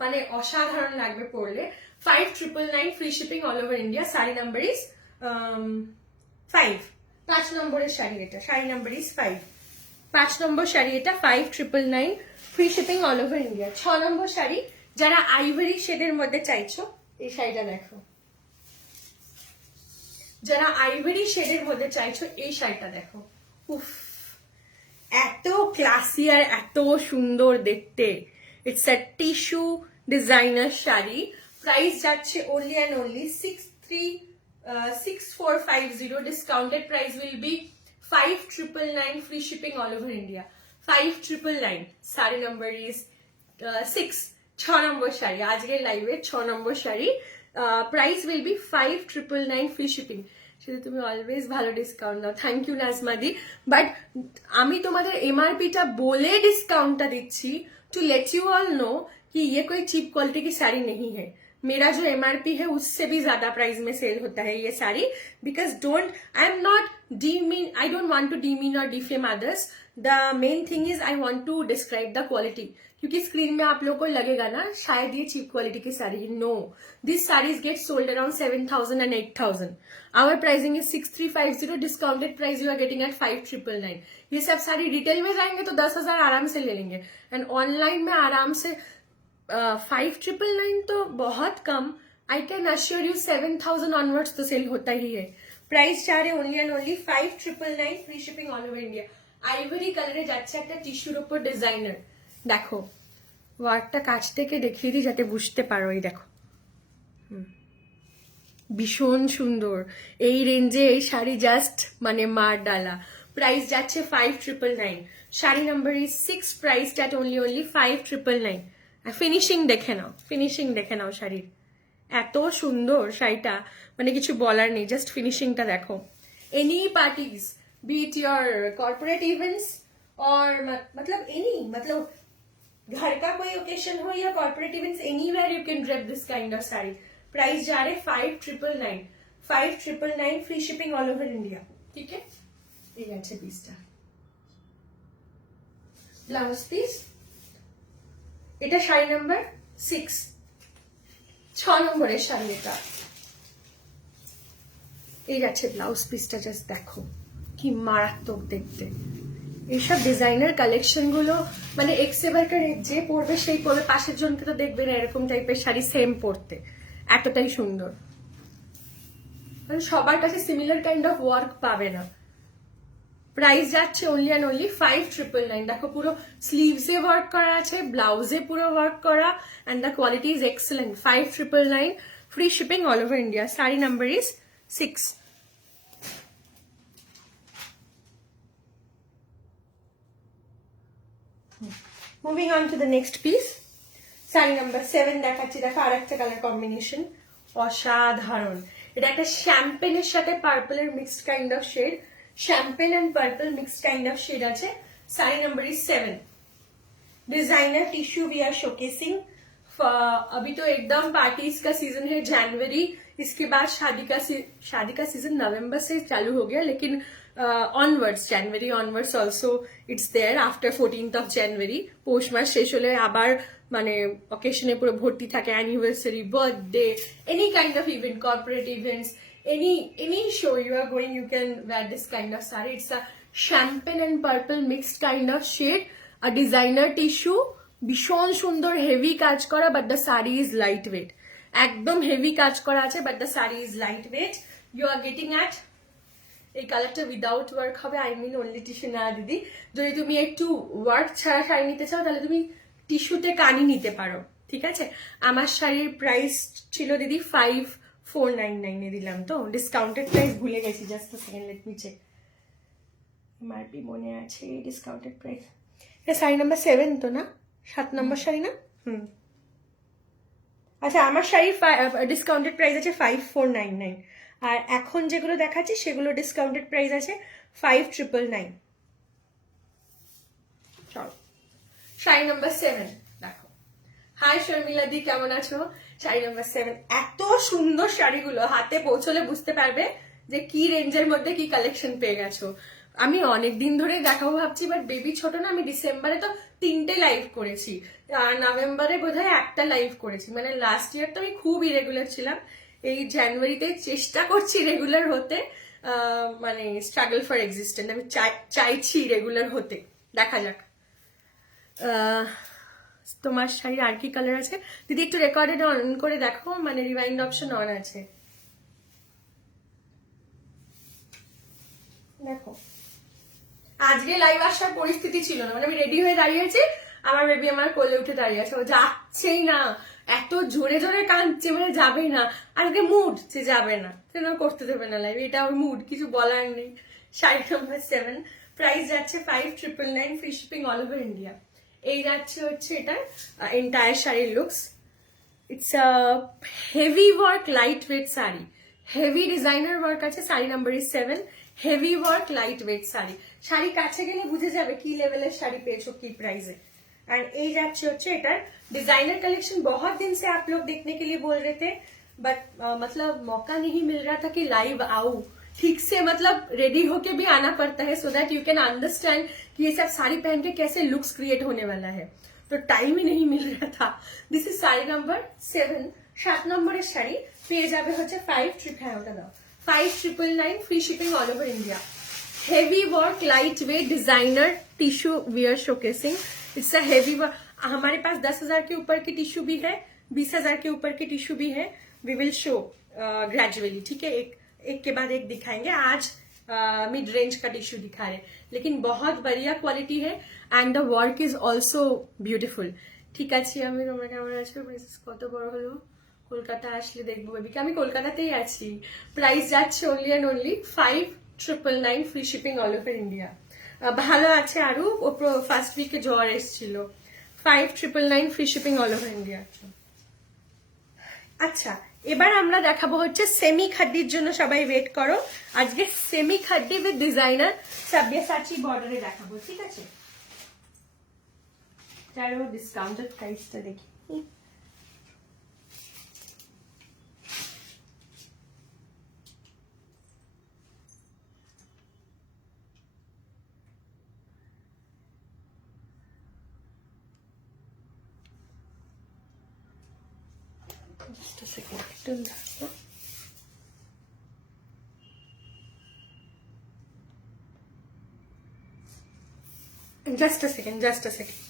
মানে অসাধারণ লাগবে পরলে। 5999, free shipping all over India. Sari number is 5। 5 নম্বরের শাড়ি এটা, শাড়ি নাম্বার ইজ 5। 5 নম্বর শাড়ি এটা, 5999, free shipping all over India. 6 number sari, যারা আইভরি শেডের মধ্যে চাইছো এই শাড়িটা দেখো। যারা আইভরি শেডের মধ্যে চাইছো এই শাড়িটা দেখো। উফ, এত ক্লাসি আর এত সুন্দর দেখতে। It's a tissue designer sari. Price যাচ্ছে only and only 6450. Discounted price will be 5999, free shipping all over India. 5999. Sari number is 6. 6 number sari, আজকের লাইভে 6 number sari. Price will be 5999, free shipping. সেটা তুমি অলওয়েজ ভালো ডিসকাউন্ট দাও, থ্যাংক ইউ নাজমাদি। বাট আমি তোমাদের এমআরপিটা বলে ডিসকাউন্টটা দিচ্ছি, to let you all know कि ये कोई चीप क्वालिटी की साड़ी नहीं है। मेरा जो एमआरपी है उससे भी ज्यादा प्राइस में सेल होता है ये sari. Because I am not I don't want to demean और defame others. The main thing is I want to describe the quality, क्योंकि स्क्रीन में आप लोगों को लगेगा ना शायद ये चीप क्वालिटी की साड़ी है। No, this saris get sold around 7,000 and 8,000। Our pricing is 6350। Discounted price you are getting at 5999। ये सब साड़ी रिटेल में जाएंगे तो 10,000 आराम से ले लेंगे, एंड ऑनलाइन में आराम से 5999 तो बहुत कम। I can assure you 7,000 onwards तो सेल होता ही है। प्राइस जा रहे only and only 5999, free shipping all over India. Ivory কালারে যাচ্ছে একটা টিস্যুর উপর ডিজাইনার। দেখো ওয়ার্কটা কাছ থেকে দেখিয়ে দিই যাতে বুঝতে পারো। এই দেখো ভীষণ সুন্দর। এই রেঞ্জে এই শাড়ি জাস্ট মানে মার ডালা। প্রাইস যাচ্ছে 5999। Sari number is 6। Price at only 5999। Finishing দেখে নাও, ফিনিশিং দেখে নাও শাড়ির, এত সুন্দর শাড়িটা, মানে কিছু বলার নেই। জাস্ট ফিনিশিংটা দেখো। Any parties, be it your corporate events or मतलब any, मतलब घर का कोई ओकेशन हो या corporate events, anywhere you can drape this kind of sari. Price जा रहे 5999 free shipping all over India. ठीक है, ঠিক আছে পিসটা। ব্লাউজ পিস, এটা শাড়ি নাম্বার 6, 6 নম্বরের শাড়ি এটা। এই আছে ব্লাউজ পিসটা, জাস্ট দেখো কি মারাত্মক দেখতে। এইসব ডিজাইনার কালেকশন গুলো মানে এক্সেবারকার যে পরবে সেই পরবে, পাশের জনকে তো দেখবে না এরকম টাইপের শাড়ি সেম পরতে, এতটাই সুন্দর। মানে সবার কাছে সিমিলার কাইন্ড অফ ওয়ার্ক পাবে না। প্রাইস যাচ্ছে অনলি অ্যান্ড অনলি 5999। দেখো পুরো স্লিভসে ওয়ার্ক করা আছে, ব্লাউজে পুরো ওয়ার্ক করা, and the quality is excellent. 5999 free shipping all over India. Sari number is 6। Moving on to the next piece, sari number 7 দেখাচ্ছি। দেখো আর একটা কালার কম্বিনেশন অসাধারণ। এটা একটা শ্যাম্পেনের সাথে পার্পলের mixed kind of shade, champagne and purple mix kind of shade আছে। Sari number is 7। Designer tissue we are showcasing. अभी तो एकदम पार्टीज का सीजन है, जनवरी, इसके बाद शादी का सीजन नवंबर से चालू हो गया, लेकिन onwards January onwards also it's there after 14th of January. পৌষ মাস শেষ হলে আবার মানে অকেশনে পুরো ভর্তি থাকে, anniversary, birthday, any kind of event, corporate events, any show you are going, you can wear this kind of saree. It's a champagne and purple mixed kind of shade, a designer tissue, ভীষণ সুন্দর heavy কাজ করা, but the sari is light weight. একদম heavy কাজ করা আছে, but the sari is light weight. You are getting at, এই কালারটা উইদাউট ওয়ার্ক হবে, আই মিন অনলি টিস্যু না দিদি। যদি তুমি একটু ওয়ার্ক ছাড়া শাড়ি নিতে চাও তাহলে তুমি টিস্যুতে কানি নিতে পারো। ঠিক আছে, আমার শাড়ির প্রাইস ছিল দিদি 5499 দিলাম, তো ডিসকাউন্টেড প্রাইস ভুলে গেছি। Just second, let me check. MRP মনে আছে, ডিসকাউন্টেড প্রাইস। এটা শাড়ি নাম্বার 7 তো না, 7 নম্বর শাড়ি না? আচ্ছা, আমার শাড়ির ডিসকাউন্টেড প্রাইস আছে 5499, আর এখন যেগুলো দেখাচ্ছি সেগুলো ডিসকাউন্টেড প্রাইস আছে 5999। চলো, শাড়ি নাম্বার 7 দেখো। হাই শর্মিলা দি, কেমন আছো? শাড়ি নাম্বার 7, এত সুন্দর শাড়িগুলো হাতে পৌঁছলে বুঝতে পারবে যে কি রেঞ্জের মধ্যে কি কালেকশন পেয়ে গেছো। আমি অনেকদিন ধরে দেখাবো ভাবছি, বাট বেবি ছোট না। আমি ডিসেম্বরে তো 3টে লাইভ করেছি, আর নভেম্বরে বোধহয় একটা লাইভ করেছি। মানে লাস্ট ইয়ার তো আমি খুব ইরেগুলার ছিলাম, এই জানুয়ারিতে চেষ্টা করছি রেগুলার হতে। মানে স্ট্রাগল ফর এক্সিস্টেন্ট, আমি চাইছি রেগুলার হতে, দেখা যাক। তোমার শাড়ির আর কি কালার আছে দিদি? একটু রেকর্ডেড অন করে দেখো, মানে রিভাইন্ড অপশন অন আছে, দেখো। আজকে লাইভ আসার পরিস্থিতি ছিল না, মানে আমি রেডি হয়ে দাঁড়িয়েছি, আমার বেবি আমার কোলে উঠে দাঁড়িয়ে আছে, ও যাচ্ছেই না, এত জোরে জোরে কাঁদছে, মানে যাবেই না। আজকে মুড যে যাবে না, সেটা করতে দেবে না লাইভ, এটা ওর মুড, কিছু বলার নেই। শাড়ি নাম্বার 7, প্রাইস যাচ্ছে 5999, free shipping all over India. এই যাচ্ছে হচ্ছে এটা এন্টায়ার শাড়ির looks. It's a heavy work light weight sari, heavy designer work আছে। Sari number is 7, heavy work light weight sari. Sari কাছে গেলে বুঝে যাবে কি লেভেলের শাড়ি পেয়েছো, কি प्राइस। एंड এই যাচ্ছে হচ্ছে এটার डिजाइनर कलेक्शन। बहुत दिन से आप लोग देखने के लिए बोल रहे थे, बट मतलब मौका नहीं मिल रहा था कि लाइव आऊं ठीक से, मतलब रेडी होके भी आना पड़ता है, so that you can understand कि ये सब साड़ी पहन के कैसे लुक्स क्रिएट होने वाला है, तो टाइम ही नहीं मिल रहा था। दिस इज শাড়ি নাম্বার 7, 7 নম্বরের শাড়ি পেয়ে যাবে হচ্ছে 5999 free shipping all over India. Heavy work light weight designer tissue we are showcasing. It's a heavy work. हमारे पास 10,000 के ऊपर की टिश्यू भी है, 20,000 के ऊपर की टिश्यू भी है। वी विल शो ग्रेजुअली, ठीक है, एक के बाद एक दिखाएंगे। आज मिड रेंज का टिश्यू दिखा रहे, लेकिन बहुत बढ़िया क्वालिटी है, and the work is also beautiful. ঠিক আছে, আমি তোমরা কেমন আছো? মেসেজ কত বড় হলো? কলকাতা আসলে দেখবো বেবিকে, আমি কলকাতাতেই আছি। প্রাইস যাচ্ছে only and only 5999, free shipping all over India. ভালো আছে আরু, ও ফার্স্ট উইকে জ্বর এসেছিল। 5999, free shipping all over India. আচ্ছা, এবার আমরা দেখাবো হচ্ছে সেমি খাড্ডির জন্য, সবাই ওয়েট করো। আজকে সেমি খাড্ডি উইথ ডিজাইনার সাব্যাসাচি বর্ডারে দেখাবো, ঠিক আছে? যাই হোক ডিসকাউন্টেড প্রাইসটা দেখি। Just a second. Just a second.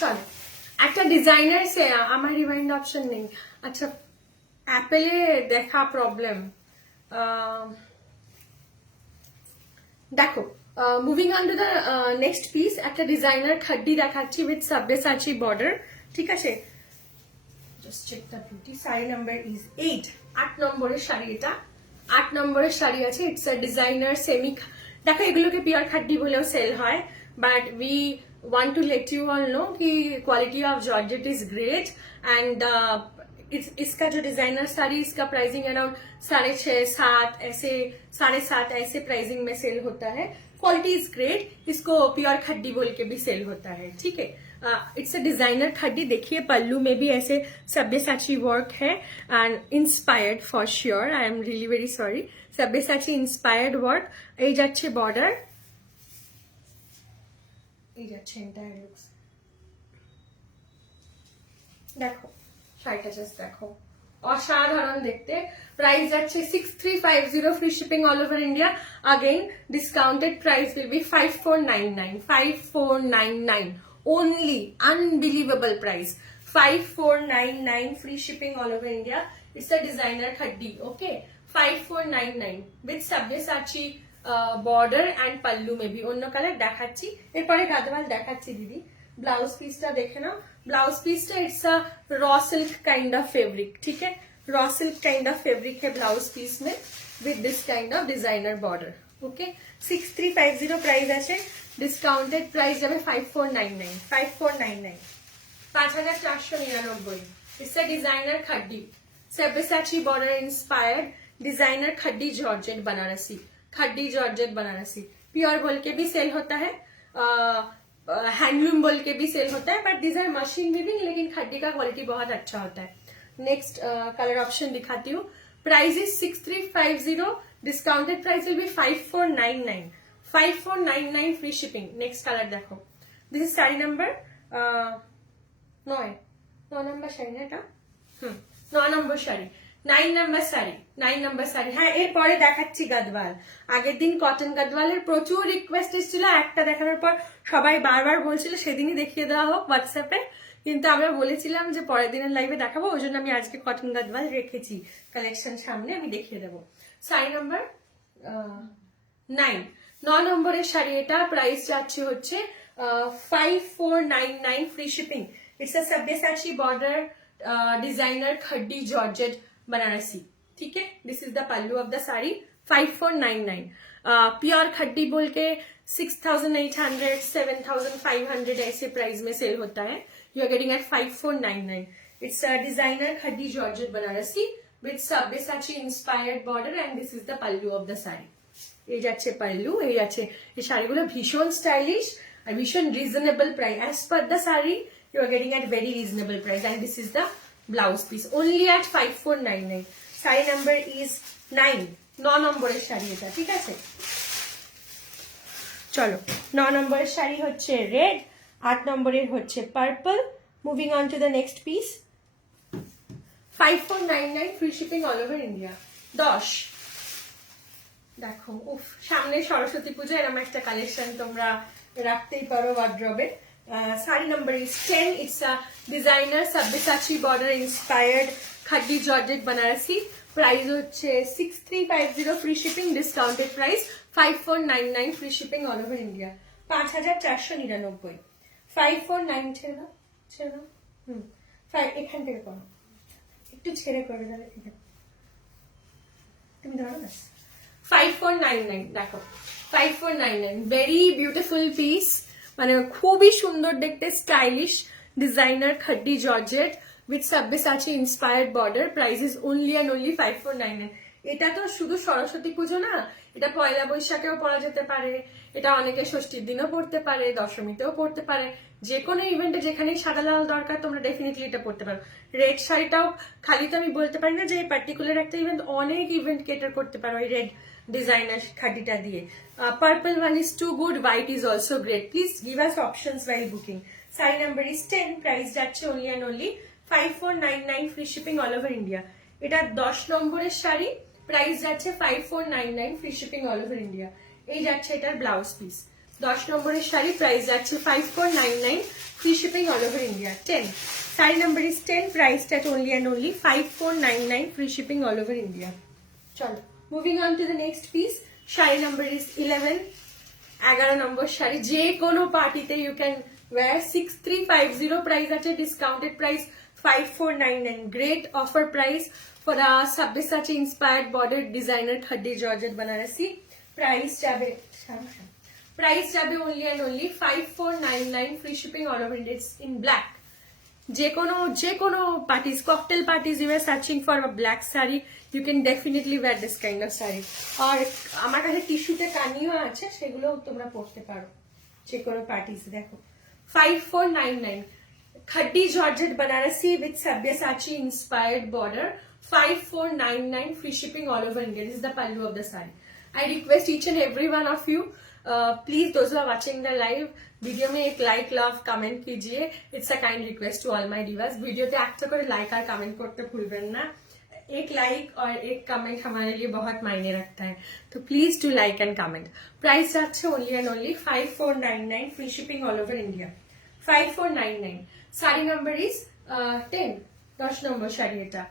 চলো একটা ডিজাইনার সে আমার রিমাইন্ড অপশন নেই। আচ্ছা অ্যাপেলে দেখা প্রবলেম। দেখো moving on to the next piece, একটা ডিজাইনার খাড্ডি দেখাচ্ছি উইথ সাবরেসাচি বর্ডার। ঠিক আছে, just check the beauty. Sari number is 8, 8 নম্বরের শাড়ি। এটা 8 নম্বরের শাড়ি আছে। It's a designer semi. দেখো এগুলোকে পিওর খাড্ডি বলেও সেল হয়, but we want to let you all know कि quality of Georgette is great and इसका जो डिजाइनर साड़ी इसका प्राइसिंग अराउंड 6.5, 7 ऐसे 7.5 ऐसे प्राइसिंग में सेल होता है। Quality is great. इसको प्योर खड्डी बोल के भी सेल होता है। ठीक है, इट्स अ डिजाइनर खड्डी। देखिए पल्लू में भी ऐसे सब्यसाची वर्क है and inspired for sure. I am really very sorry. Sabyasachi inspired work. এই যাচ্ছে বর্ডার, এই যাচ্ছে এন্টায়ার লুকস। দেখো শাড়িটা জাস্ট দেখো, অসাধারণ দেখতে। প্রাইস যাচ্ছে 6350, free shipping all over India. Again discounted price will be 5499, 5499 only, unbelievable price, 5499, free shipping all over India. It's a designer khaddi, okay, 5499 with Sabyasachi border and pallu maybe অন্য colour দেখাচ্ছি। এরপরে গাদওয়াল দেখাচ্ছি দিদি। Blouse পিসটা দেখে নাও। Blouse piece it's a raw silk kind of fabric. ठीक है, raw silk kind of fabric है ब्लाउज पीस में with this kind of designer border. Okay, 6350 price আছে। डिस्काउंटेड प्राइस যাবে 5499, 5499, 5499। It's a designer khaddi Sabyasachi border inspired designer khaddi georgette Banarasi. Khaddi georgette Banarasi pure बोल के भी sale होता है, हैंडलूम बोल के भी सेल होता है, but these are machine weaving, लेकिन खड्डी का क्वालिटी बहुत अच्छा होता है। नेक्स्ट कलर ऑप्शन दिखाती हूँ। Price is 6350, discounted price will be 5499, 5499 free shipping. Next colour देखो, दिस इज साड़ी नंबर 9 নম্বর শাড়ি না এটা? 9 নম্বর শাড়ি, 9 নম্বর শাড়ি, 9 নম্বর শাড়ি। হ্যাঁ, এরপরে দেখাচ্ছি গাদওয়াল। আগের দিন কটন গাদওয়ালের প্রচুর রিকোয়েস্ট এসেছিল, একটা দেখানোর পর সবাই বারবার বলছিল সেদিনই দেখিয়ে দেওয়া হোক হোয়াটসঅ্যাপে, কিন্তু আমরা বলেছিলাম যে পরের দিনের লাইভে দেখাবো, ওই জন্য আমি আজকে কটন গাদওয়াল রেখেছি কালেকশন সামনে, আমি দেখিয়ে দেবো। শাড়ি নাম্বার 9, 9 নম্বরের শাড়ি। এটা প্রাইস যাচ্ছে হচ্ছে 5499 free shipping. It's a Sabyasachi border designer khaddi georgette Banarasi. ठीक है, this is the pallu of the sari. 5499 pure khaddi बोल के 6800, 7500 ऐसे प्राइस में सेल होता है। You are getting at 5499। It's a designer khaddi georgette Banarasi with Sabyasachi inspired border and this is the pallu of the sari. এই যাচ্ছে পাল্লু, এই যাচ্ছে। এই শাড়িগুলো ভীষণ স্টাইলিশ আর ভীষণ reasonable price. As per the sari you are getting at very reasonable price and this is the blouse piece, only at 5499। Sari number is 9, 9 নম্বরের শাড়ি এটা, ঠিক আছে। চলো 9 নম্বরের শাড়ি হচ্ছে রেড, 8 নম্বরের হচ্ছে purple. Moving on to the next piece. 5499 free shipping all over India. 10। দেখো উফ, সামনে সরস্বতী পূজা, এরকম একটা কালেকশন তোমরা রাখতেই পারো ওয়ার্ড্রবে। Sari number is 10। It's a designer Sabyasachi border inspired khaddi georgette Banarasi. Price হচ্ছে 6350 free shipping, discounted price 5499 free shipping all over India. 5499। 549 ছেড়ে দাও, ছেড়ে দাও। এখান থেকে করো, একটু ছেড়ে করে দাও, তুমি ধরো না। 5499 দেখো, 5499 ভেরি বিউটিফুল পিস, মানে খুবই সুন্দর দেখতে, stylish designer khaddi georgette with Sabyasachi inspired border. Price is only and only 5499। এটা তো শুধু সরস্বতী পুজো না, এটা পয়লা বৈশাখেও পরা যেতে পারে, এটা অনেকে ষষ্ঠীর দিনও পড়তে পারে, দশমীতেও পড়তে পারে, যে কোনো ইভেন্টে যেখানেই সাদা লাল দরকার তোমরা ডেফিনেটলি এটা পড়তে পারো। রেড শাড়িটাও খালি তো আমি বলতে পারি না যে এই পার্টিকুলার একটা ইভেন্ট, অনেক ইভেন্ট কেটার করতে পারো এই রেড ডিজাইনার খাডিটা দিয়ে। Purple one is too good, white is also great. Please give us options while বুকিং। শাড়ি নাম্বার ইজ 10, প্রাইস যাচ্ছে only and only 5499 free shipping all over India. এটা 10 নম্বরের শাড়ি, প্রাইস যাচ্ছে 5499 free shipping all over India. এই যাচ্ছে এটার blouse piece. 10 নম্বরের sari, price যাচ্ছে 5499 free shipping all over India. 10 sari number is 10, price যাচ্ছে only and only 5499 free shipping all over India. চলো moving on to the next piece. Sari number is 11, 11 number sari, যে কোনো পার্টিতে ইউ ক্যান ওয়্যার। 6350 প্রাইস আছে, discounted price 5499। Great offer price for a Sabyasachi inspired border designer khaddi georgette Banarasi. Price যাবে only and only 5499 free shipping all over India. It's in black. যে কোনো parties, cocktail parties, you are searching for a black saree, you can definitely wear this kind of saree. আর আমার কাছে টিস্যুতে কানিও আছে, সেগুলো তোমরা পরতে পারো যে কোনো পার্টিস। দেখো 5499 khaddi georgette Banarasi with Sabyasachi inspired border। 5499 free shipping all over India. This is the pallu of the saree. I request each and every one of you, please those who are watching the live video में एक like love comment कीजिए। It's a kind request to all my divas. Video पे একটা করে like আর comment করতে ভুলবেন না। एक लाइक और एक कमेंट हमारे लिए बहुत मायने रखता है, तो please do like and comment. Price যাচ্ছে only and only 5499 free shipping all over India. 5499। Sari number is 10, 10 নম্বর শাড়ি এটা।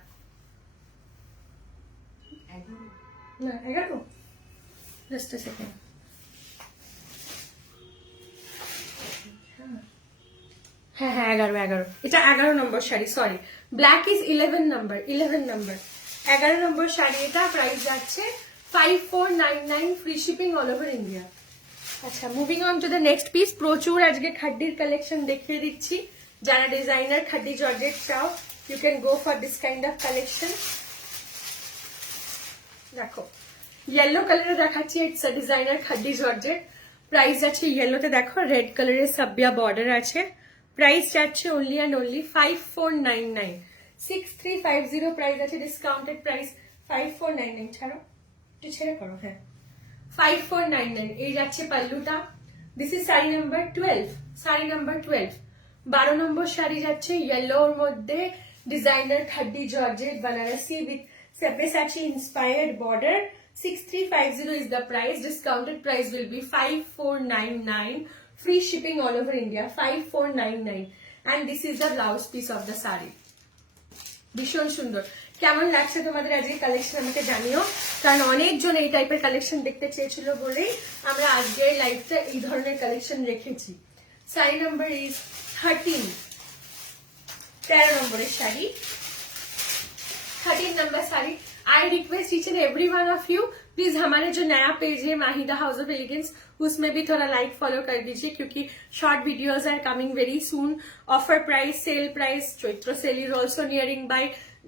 না 11, জাস্ট আ সেকেন্ড। হ্যাঁ 11, এটা 11 number sari, sorry. Black is 11 number, 11 number sari এটা। প্রাইস যাচ্ছে 5499 free shipping all over India. আচ্ছা moving on to the next piece. প্রচুর আজকে খাড্ডির কালেকশন দেখিয়ে দিচ্ছি। যারা ডিজাইনার খাড্ডি জর্জেট চাও, you can go for this kind of collection. দেখো येलो কালারে দেখাচ্ছি, it's a designer khaddi georgette. Price আছে ইয়েলোতে, দেখো রেড কালারের সাব্বিয়া বর্ডার আছে। প্রাইস যাচ্ছে অনলি অ্যান্ড অনলি 5499। 6350 প্রাইস আছে, ডিসকাউন্টেড প্রাইস 5499। ছাড়ো, একটু ছেড়ে করো, হ্যাঁ 5499। এই যাচ্ছে পাল্লুটা। This is sari number 12। Sari number 12, 12 number sari যাচ্ছে ইয়েলোর মধ্যে, designer khaddi georgette Banarasi with Sabyasachi inspired border। 6350 is the price, discounted price will be 5499, free shipping all over India। 5499 and this is the blouse piece of the saree। ভীষণ সুন্দর। কেমন লাগছে তোমাদের আজকে collection আমাকে জানিও, কারণ অনেকজন এই টাইপের কালেকশন দেখতে চেয়েছিল বলেই আমরা আজকের লাইভটা এই ধরনের কালেকশন রেখেছি। শাড়ি নাম্বার ইজ 13, 13 নম্বরের sari, 13 number sari. I request each and every one of you, please हमारे जो नया पेज है माहिदा हाउस ऑफ एलिगेंस, उसमें भी थोड़ा लाइक फॉलो कर दीजिए, क्योंकि short videos are coming very soon. Offer price, sale price, Chaitra sale is also nearing by.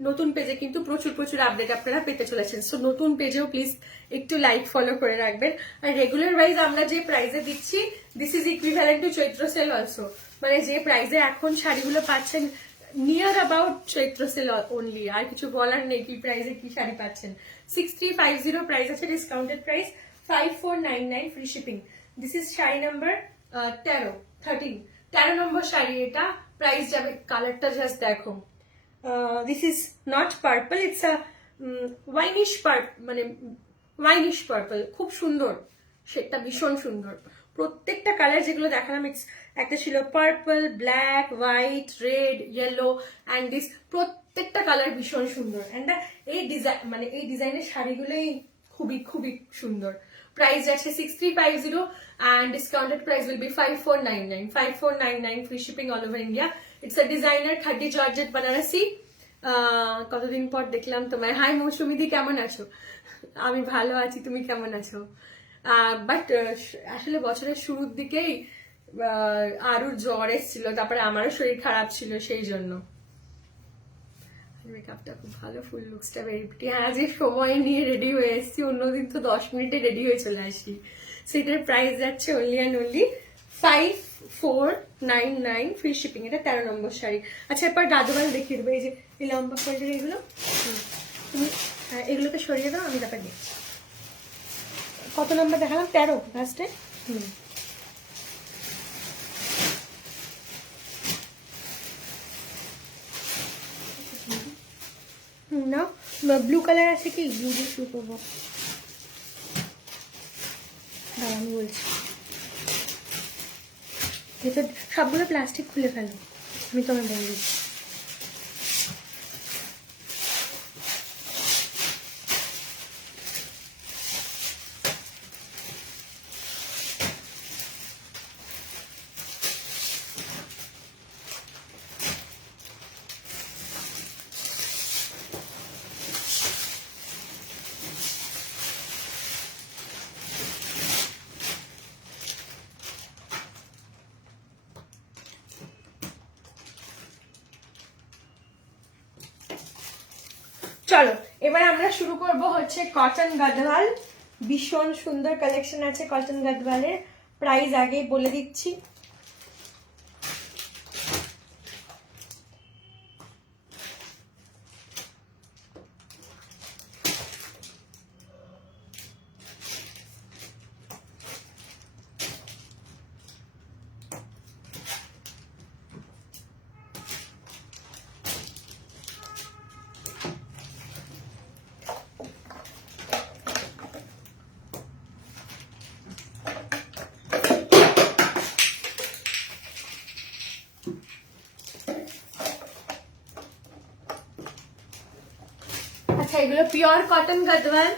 নতুন পেজে কিন্তু প্রচুর আপডেট আপনারা পেতে চলেছেন, সো নতুন পেজেও প্লিজ একটু লাইক ফলো করে রাখবেন। আর রেগুলার ওয়াইজ আমরা যে প্রাইসে দিচ্ছি, this is equivalent to Chaitra sale also, মানে যে প্রাইসে এখন শাড়িগুলো পাচ্ছেন near about Chaitra sale only, আর কিছু বলার নেই কি প্রাইসে কি শাড়ি পাচ্ছেন। 6350 প্রাইস আছে, discounted price 5499 free shipping. This is sari number 13 number sari, এটা প্রাইস যাবে, কালারটা জাস্ট দেখো, this is not purple, it's a winish মানে ওয়াইনিশ পার্পল, খুব সুন্দর, সেটা ভীষণ সুন্দর। প্রত্যেকটা কালার যেগুলো দেখালাম, একটা ছিল purple, black, white, red, yellow and this, প্রত্যেকটা কালার ভীষণ সুন্দর। অ্যান্ড এই ডিজাইন মানে এই ডিজাইনের শাড়িগুলোই খুবই খুবই সুন্দর। প্রাইস আছে 6350 and discounted price will be 5499 free shipping all over India. It's a designer khadi georgette banarasi. কতদিন পর দেখলাম তোমায়। হাই মৌসুমিদি, কেমন আছো? আমি ভালো আছি, তুমি কেমন আছো? বাট আসলে বছরের শুরুর দিকেই আরুর জ্বর এসেছিল, তারপরে আমারও শরীর খারাপ ছিল, সেই জন্য। মেকআপটা খুব ভালো, ফুল লুকসটা ভেরি প্রিটি। হ্যাঁ, আজকে সময় নিয়ে রেডি হয়ে এসেছি, অন্যদিন তো 10 মিনিটে রেডি হয়ে চলে আসি। সেটার প্রাইস যাচ্ছে only and only 5499 free shipping. এটা 13 নম্বর শাড়ি। আচ্ছা, এরপর গাদোয়াল দেখিয়ে দেবো, এই যে এই লম্বা ফোল্ডের এগুলো, তুমি এগুলোকে সরিয়ে দাও, আমি তারপর দেখছি। কত নম্বর দেখালাম? 13 লাস্টে। না, ব্লু কালার আছে কি? ব্লু দিয়ে শুরু করবো, আমি বলছি। সবগুলো প্লাস্টিক খুলে ফেলো, আমি তোমায় বলে দিচ্ছি। চলো এবার আমরা শুরু করব হচ্ছে কটন গাদওয়াল। ভীষণ সুন্দর কালেকশন আছে কটন গাদওয়ালের। প্রাইস আগেই বলে দিচ্ছি, এগুলো পিওর কটন গাদওয়াল,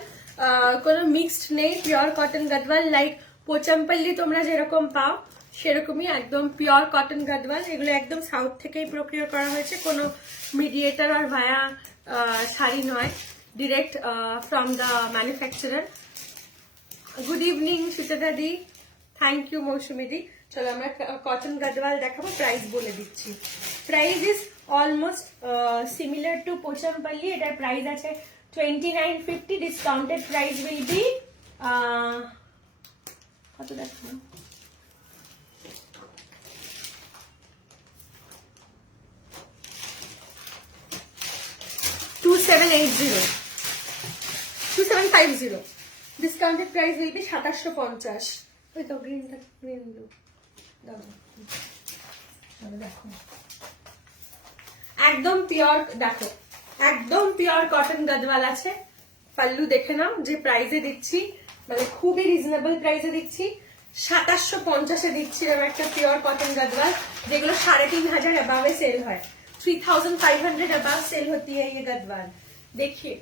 কোনো মিক্সড নেই, পিওর কটন গাদওয়াল। লাইক পোচামপল্লি তোমরা যেরকম পাও সেরকমই একদম পিওর কটন গাদওয়াল। এগুলো একদম সাউথ থেকেই প্রক্রিয়া করা হয়েছে, কোনো মিডিয়েটার আর ভায়া শাড়ি নয়, direct from the manufacturer. Good evening Sucheta দি, থ্যাংক ইউ মৌসুমি দি। চলো আমরা কটন গাদওয়াল দেখাবো, প্রাইস বলে দিচ্ছি। Price is almost similar to Pochampalli. এটার প্রাইস আছে 2950, ডিসকাউন্টেড প্রাইস উইল বি কত দেখো, 2750। Discounted price will B 2750। ওই তো গ্রিনটা, গ্রিন ব্লু দেখো, একদম পিওর, দেখো একদম পিওর কটন গাদওয়াল আছে। পাল্লু দেখে নাও, যে প্রাইসে দিচ্ছি মানে খুবই রিজনেবল প্রাইসে দিচ্ছি, 2750-এ দিচ্ছি এরকম একটা পিওর কটন গাদওয়াল, যেগুলো 3500 अबव सेल है, 3500 अबव सेल होती है ये गदवाल। देखिए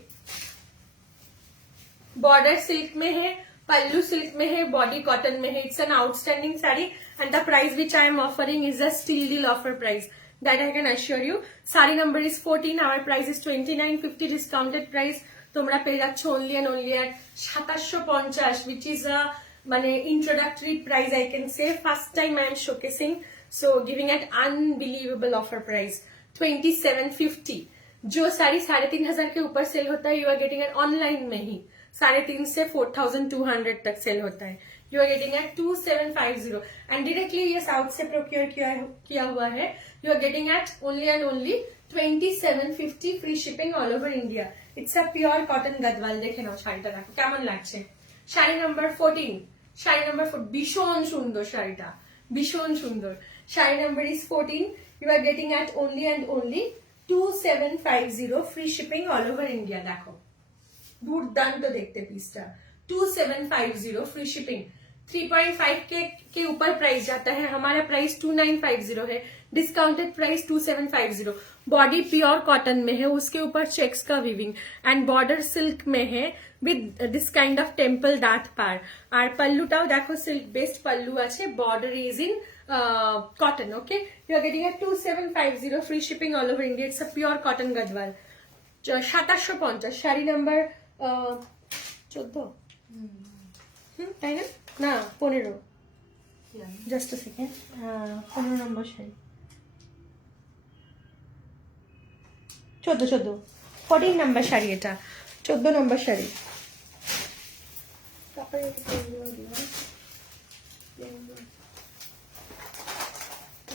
बॉर्डर सिल्क में है, पल्लू सिल्क में है, बॉडी कॉटन में है। It's an outstanding sari and the price which I am offering is a steal deal offer price, that I can assure you. Sari number is 14, our price is 2950, discounted price তোমরা পেয়ে যাচ্ছ only and only at 2750, which is a মানে introductory price I can say. First time I am showcasing, so giving at unbelievable offer price 2750। जो साड़ी 3500 के ऊपर cell होता है, you are getting it online में ही 350 से 4200 तक सेल होता है। You are getting at 2750 and directly ये साउथ से प्रोक्योर किया हुआ है. You are getting at only and only 2750 free shipping all over India. It's a pure cotton Gadwal. देखे नाও শাড়িটা দেখো কেমন লাগছে. শাড়ি নাম্বার 14. শাড়ি নাম্বার 4 ভীষণ সুন্দর শাড়িটা, ভীষণ সুন্দর. Sari number is 14. You are getting at only and only 2750 free shipping all over India. देखो दुर्दांत देखते पीसटा. 2750 फ्री शिपिंग. 3.5 के ऊपर प्राइस जाता है. हमारा प्राइस 2950 है. Discounted price 2750. Body pure cotton में है, उसके ऊपर चेक्स का वीविंग एंड बॉर्डर सिल्क में है with this kind of temple डार्थ पार. और पल्लूटाও देखो सिल्क बेस्ड पल्लू আছে. Border is in cotton. Okay, you are getting at 2750 free shipping all over India. It's a pure cotton gadwal. 2750 sari number 14 তাই না? না 15. Just a second. 15 নম্বর শাড়ি. 14 14 নম্বর শাড়ি. এটা 14 নম্বর শাড়ি. তারপরে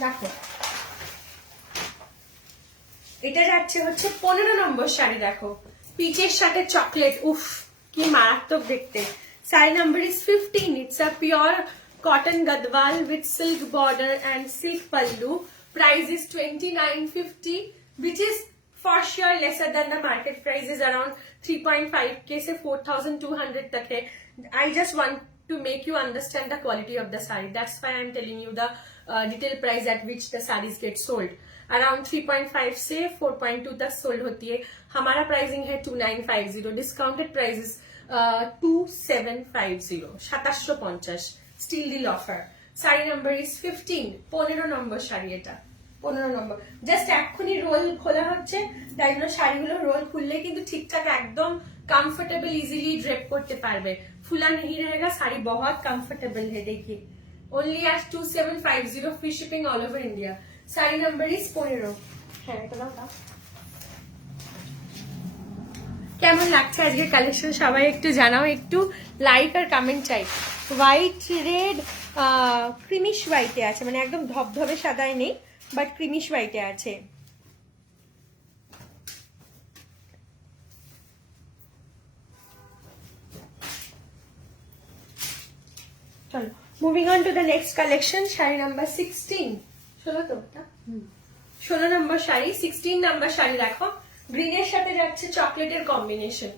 দেখো এটা যাচ্ছে হচ্ছে 15 নম্বর শাড়ি. দেখো পিচের সাথে চকলেট. উফ কি মারাত্মক দেখতে. Sari number is 15. It's a pure cotton Gadwal with silk border and silk pallu. Price is 2950 which is for sure lesser than the market price is around 3.5k से 4200 तक है. I just want to make you understand the quality of the saree. That's why I'm telling you the detail price at which the sarees get sold. Around 3.5 से 4.2 तक sold होती है. हमारा pricing है 2950. Discounted price is 2750. 2750 still deal offer. Sari number is 15. 15 নম্বর শাড়ি. এটা 15 নম্বর. Just এক্ষুনি role খোলা হচ্ছে, তাই জন্য শাড়িগুলো রোল খুললে কিন্তু ঠিকঠাক একদম कंफर्टेबल इजीली ड्रेप करते पारबे. फुला नहीं रहेगा. साड़ी बहुत कंफर्टेबल है. देखिए only at 2750 free shipping all over India. Sari number is 15. হ্যাঁ এটা দাও. কেমন লাগছে আজকের কালেকশন সবাই একটু জানাও. একটু লাইক আর কমেন্ট চাই. হোয়াইট রেড ক্রিমিশ হোয়াইটে আছে, মানে একদম ধবধবে সাদায় নেই বাট ক্রিমিশ হোয়াইটে আছে. চলো moving on to the next collection. Sari number 16. 16 তো এটা 16 নম্বর শাড়ি. 16 নম্বর শাড়ি দেখো গ্রিনের সাথে যাচ্ছে চকলেটের কম্বিনেশন.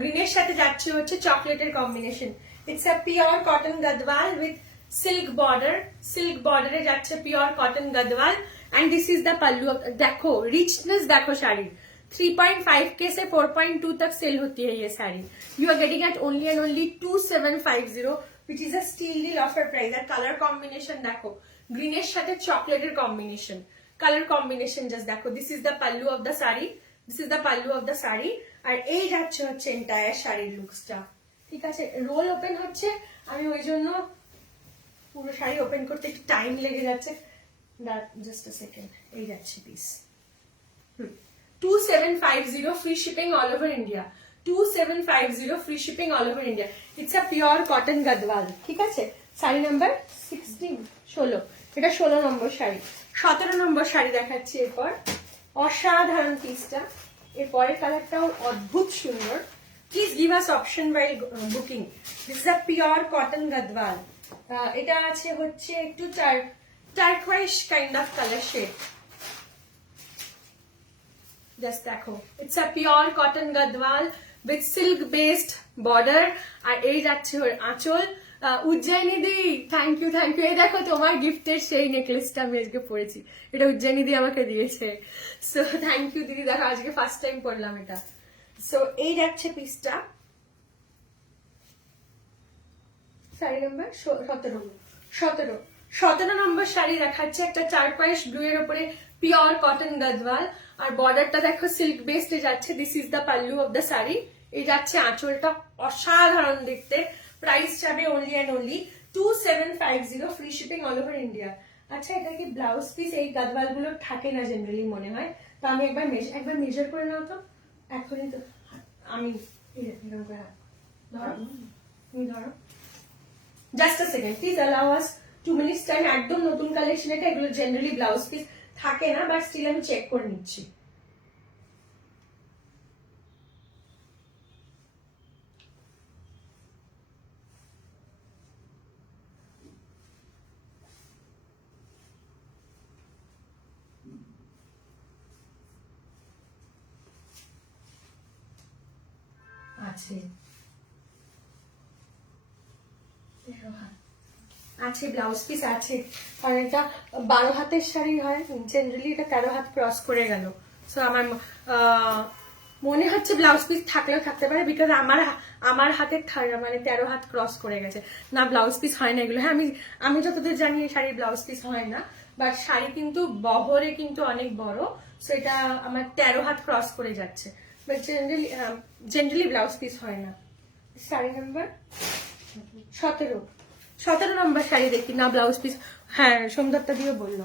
গ্রিনের সাথে যাচ্ছে হচ্ছে চকলেটের combination. It's a pure cotton Gadwal with silk border. Silk বর্ডারে যাচ্ছে pure cotton Gadwal and this is the pallu. देखो रिचनेस देखो शाड़ी. 3.5k से 4.2 तक सेल होती है ये sari. You are getting at only and only 2750 which is a steel deal offer price. আর কালার কম্বিনেশন দেখো গ্রিনের সাথে চকলেটের কম্বিনেশন. কালার কম্বিনেশন জাস্ট দেখো. This is the pallu of the sari. This is the pallu of the sari. আর এই যাচ্ছে হচ্ছে এন্টায়ার শাড়ির লুকসটা. ঠিক আছে, রোল ওপেন হচ্ছে, আমি ওই জন্য পুরো শাড়ি ওপেন করতে একটু টাইম লেগে যাচ্ছে. Just a second. এই যাচ্ছে piece. 2750 free shipping all over India. 2750 free shipping all over India. It's a pure cotton gadwal. ঠিক আছে. শাড়ি নাম্বার 16. 16. এটা 16 নম্বর শাড়ি. 17 নম্বর শাড়ি দেখাচ্ছি এরপর. অসাধারণ পিসটা. এর পরের কালারটাও অদ্ভুত সুন্দর. Please give us option while booking. This is a pure cotton gadwal. এটা আছে হচ্ছে একটু turquoise kind of colour shade. Just দেখো it's a pure cotton Gadwal with silk based border. আর এই যাচ্ছে ওর আঁচল. উজ্জয়িনী দি থ্যাংক ইউ থ্যাংক ইউ. এই দেখো তোমার গিফটের সেই নেকলেসটা আমি আজকে পরেছি. এটা উজ্জয়িনী দি আমাকে দিয়েছে. সো থ্যাংক ইউ দিদি. দেখো আজকে ফার্স্ট টাইম পরলাম এটা. সো এই যাচ্ছে পিসটা. শাড়ি নাম্বার 17. 17 নম্বর শাড়ি দেখাচ্ছে একটা টার্কোয়াইশ ব্লু এর উপরে পিওর কটন গদওয়াল. আর বর্ডারটা দেখো সিল্ক বেসডে যাচ্ছে. This is the pallu of the sari. এই যাচ্ছে আঁচলটা অসাধারণ দেখতে. প্রাইস যাবে only and only 2750 free shipping all over India. আচ্ছা এটা কি ব্লাউজ পিস? এই গদওয়াল গুলো থাকে না জেনারেলি মনে হয়. তো আমি একবার মেজার করে নাও তো এখনই. তো আমি ধরো তুমি ধরো just a second please allow us 2 minutes time. একদম নতুন কালেকশন এটা, এগুলো জেনারেলি ব্লাউজ পিস থাকে না, বাট স্টিল আমি চেক করে নিচ্ছি। আছে আছে ব্লাউজ পিস আছে, কারণ এটা 12 হাতের শাড়ি হয়, জেনারেলি এটা 13 হাত ক্রস করে গেল। সো আমার মনে হচ্ছে ব্লাউজ পিস থাকলেও থাকতে পারে, বিকজ আমার হাতের মানে 13 হাত ক্রস করে গেছে না, ব্লাউজ পিস হয় না এগুলো। হ্যাঁ আমি যতদূর জানি এই শাড়ির ব্লাউজ পিস হয় না, বাট শাড়ি কিন্তু বহরে কিন্তু অনেক বড়, সো এটা আমার 13 হাত ক্রস করে যাচ্ছে, বাট জেনারেলি ব্লাউজ পিস হয় না। শাড়ি নাম্বার 17 নম্বর শাড়ি দেখি না ব্লাউজ পিস। হ্যাঁ সোমদত্তা দিয়ে বললো,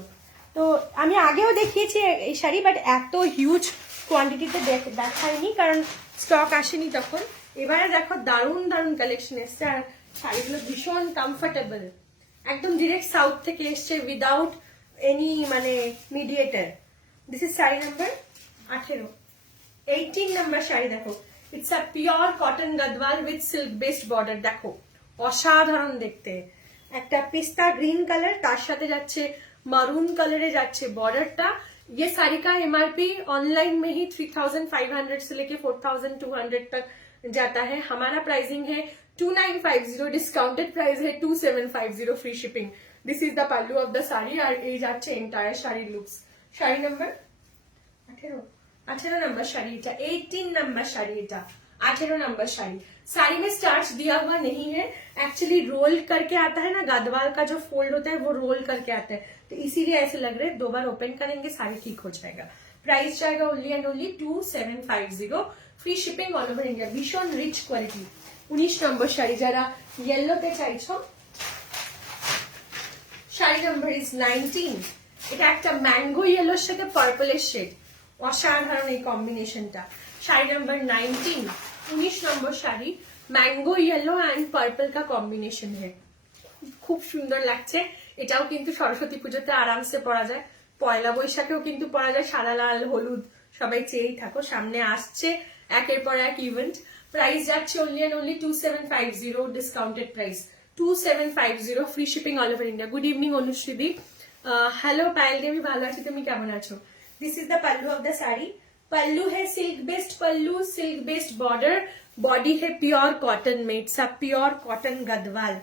তো আমি আগেও দেখিয়েছি এই শাড়ি, বাট এত হিউজ কোয়ান্টিটিতে দেখায়নি কারণ স্টক আসেনি তখন। এবারে দেখো দারুণ দারুণ কালেকশন এসছে, আর শাড়িগুলো ভীষণ কমফোর্টেবল, একদম ডিরেক্ট সাউথ থেকে এসছে উইদাউট এনি মানে mediator. This is sari number 18। 18 number sari দেখো, it's a pure cotton Gadwal with silk based border. দেখো অসাধারণ দেখতে, একটা पिस्ता ग्रीन कलर, তার সাথে যাচ্ছে মারুন কালারে যাচ্ছে বর্ডারটা। ये साड़ी का एमआरपी ऑनलाइन में ही 3500 से लेके 4200 तक जाता है। हमारा प्राइसिंग है 2950, डिस्काउंटेड प्राइस है 2750 free shipping. This is the pallu of the sari, और এই যাচ্ছে entire sari looks. Sari number 18 number sari এটা, 18 नंबर साड़ी এটা, 18 नंबर साड़ी। साड़ी में स्टार्च दिया हुआ नहीं है, एक्चुअली रोल करके आता है ना, गदवाल का जो फोल्ड होता है वो रोल करके आता है, तो इसीलिए ऐसे लग रहे हैं। 2 बार ओपन करेंगे साड़ी ठीक हो जाएगा। प्राइस जाएगा only and only 2750, free shipping all over India. भीषण रिच क्वालिटी। 19 नंबर শাড়ি, যারা ইয়েলোতে চাইছো, শাড়ি নাম্বার ইজ 19। এটা একটা ম্যাঙ্গো ইয়েলোর সাথে পার্পলের শেড, অসাধারণ এই কম্বিনেশনটা। Sari number 19, 19 number sari, mango yellow and purple কা কম্বিনেশন है, খুব সুন্দর লাগছে। এটাও কিন্তু সরস্বতী পুজোতে আরামসে পরা যায়, পয়লা বৈশাখেও কিন্তু পরা যায়, সাদা লাল হলুদ সবাই চেয়েই থাকো, সামনে আসছে একের পর এক ইভেন্ট। প্রাইস যাচ্ছে only and only 2750, discounted price 2750, free shipping all over India. Good evening অনুশ্রীদি। হ্যালো পায়েল দেবী, ভালো আছি, তুমি কেমন আছো? This is the pallu of the sari. Pallu है silk based pallu, silk based border, body है प्योर कॉटन में, it's a pure cotton Gadwal.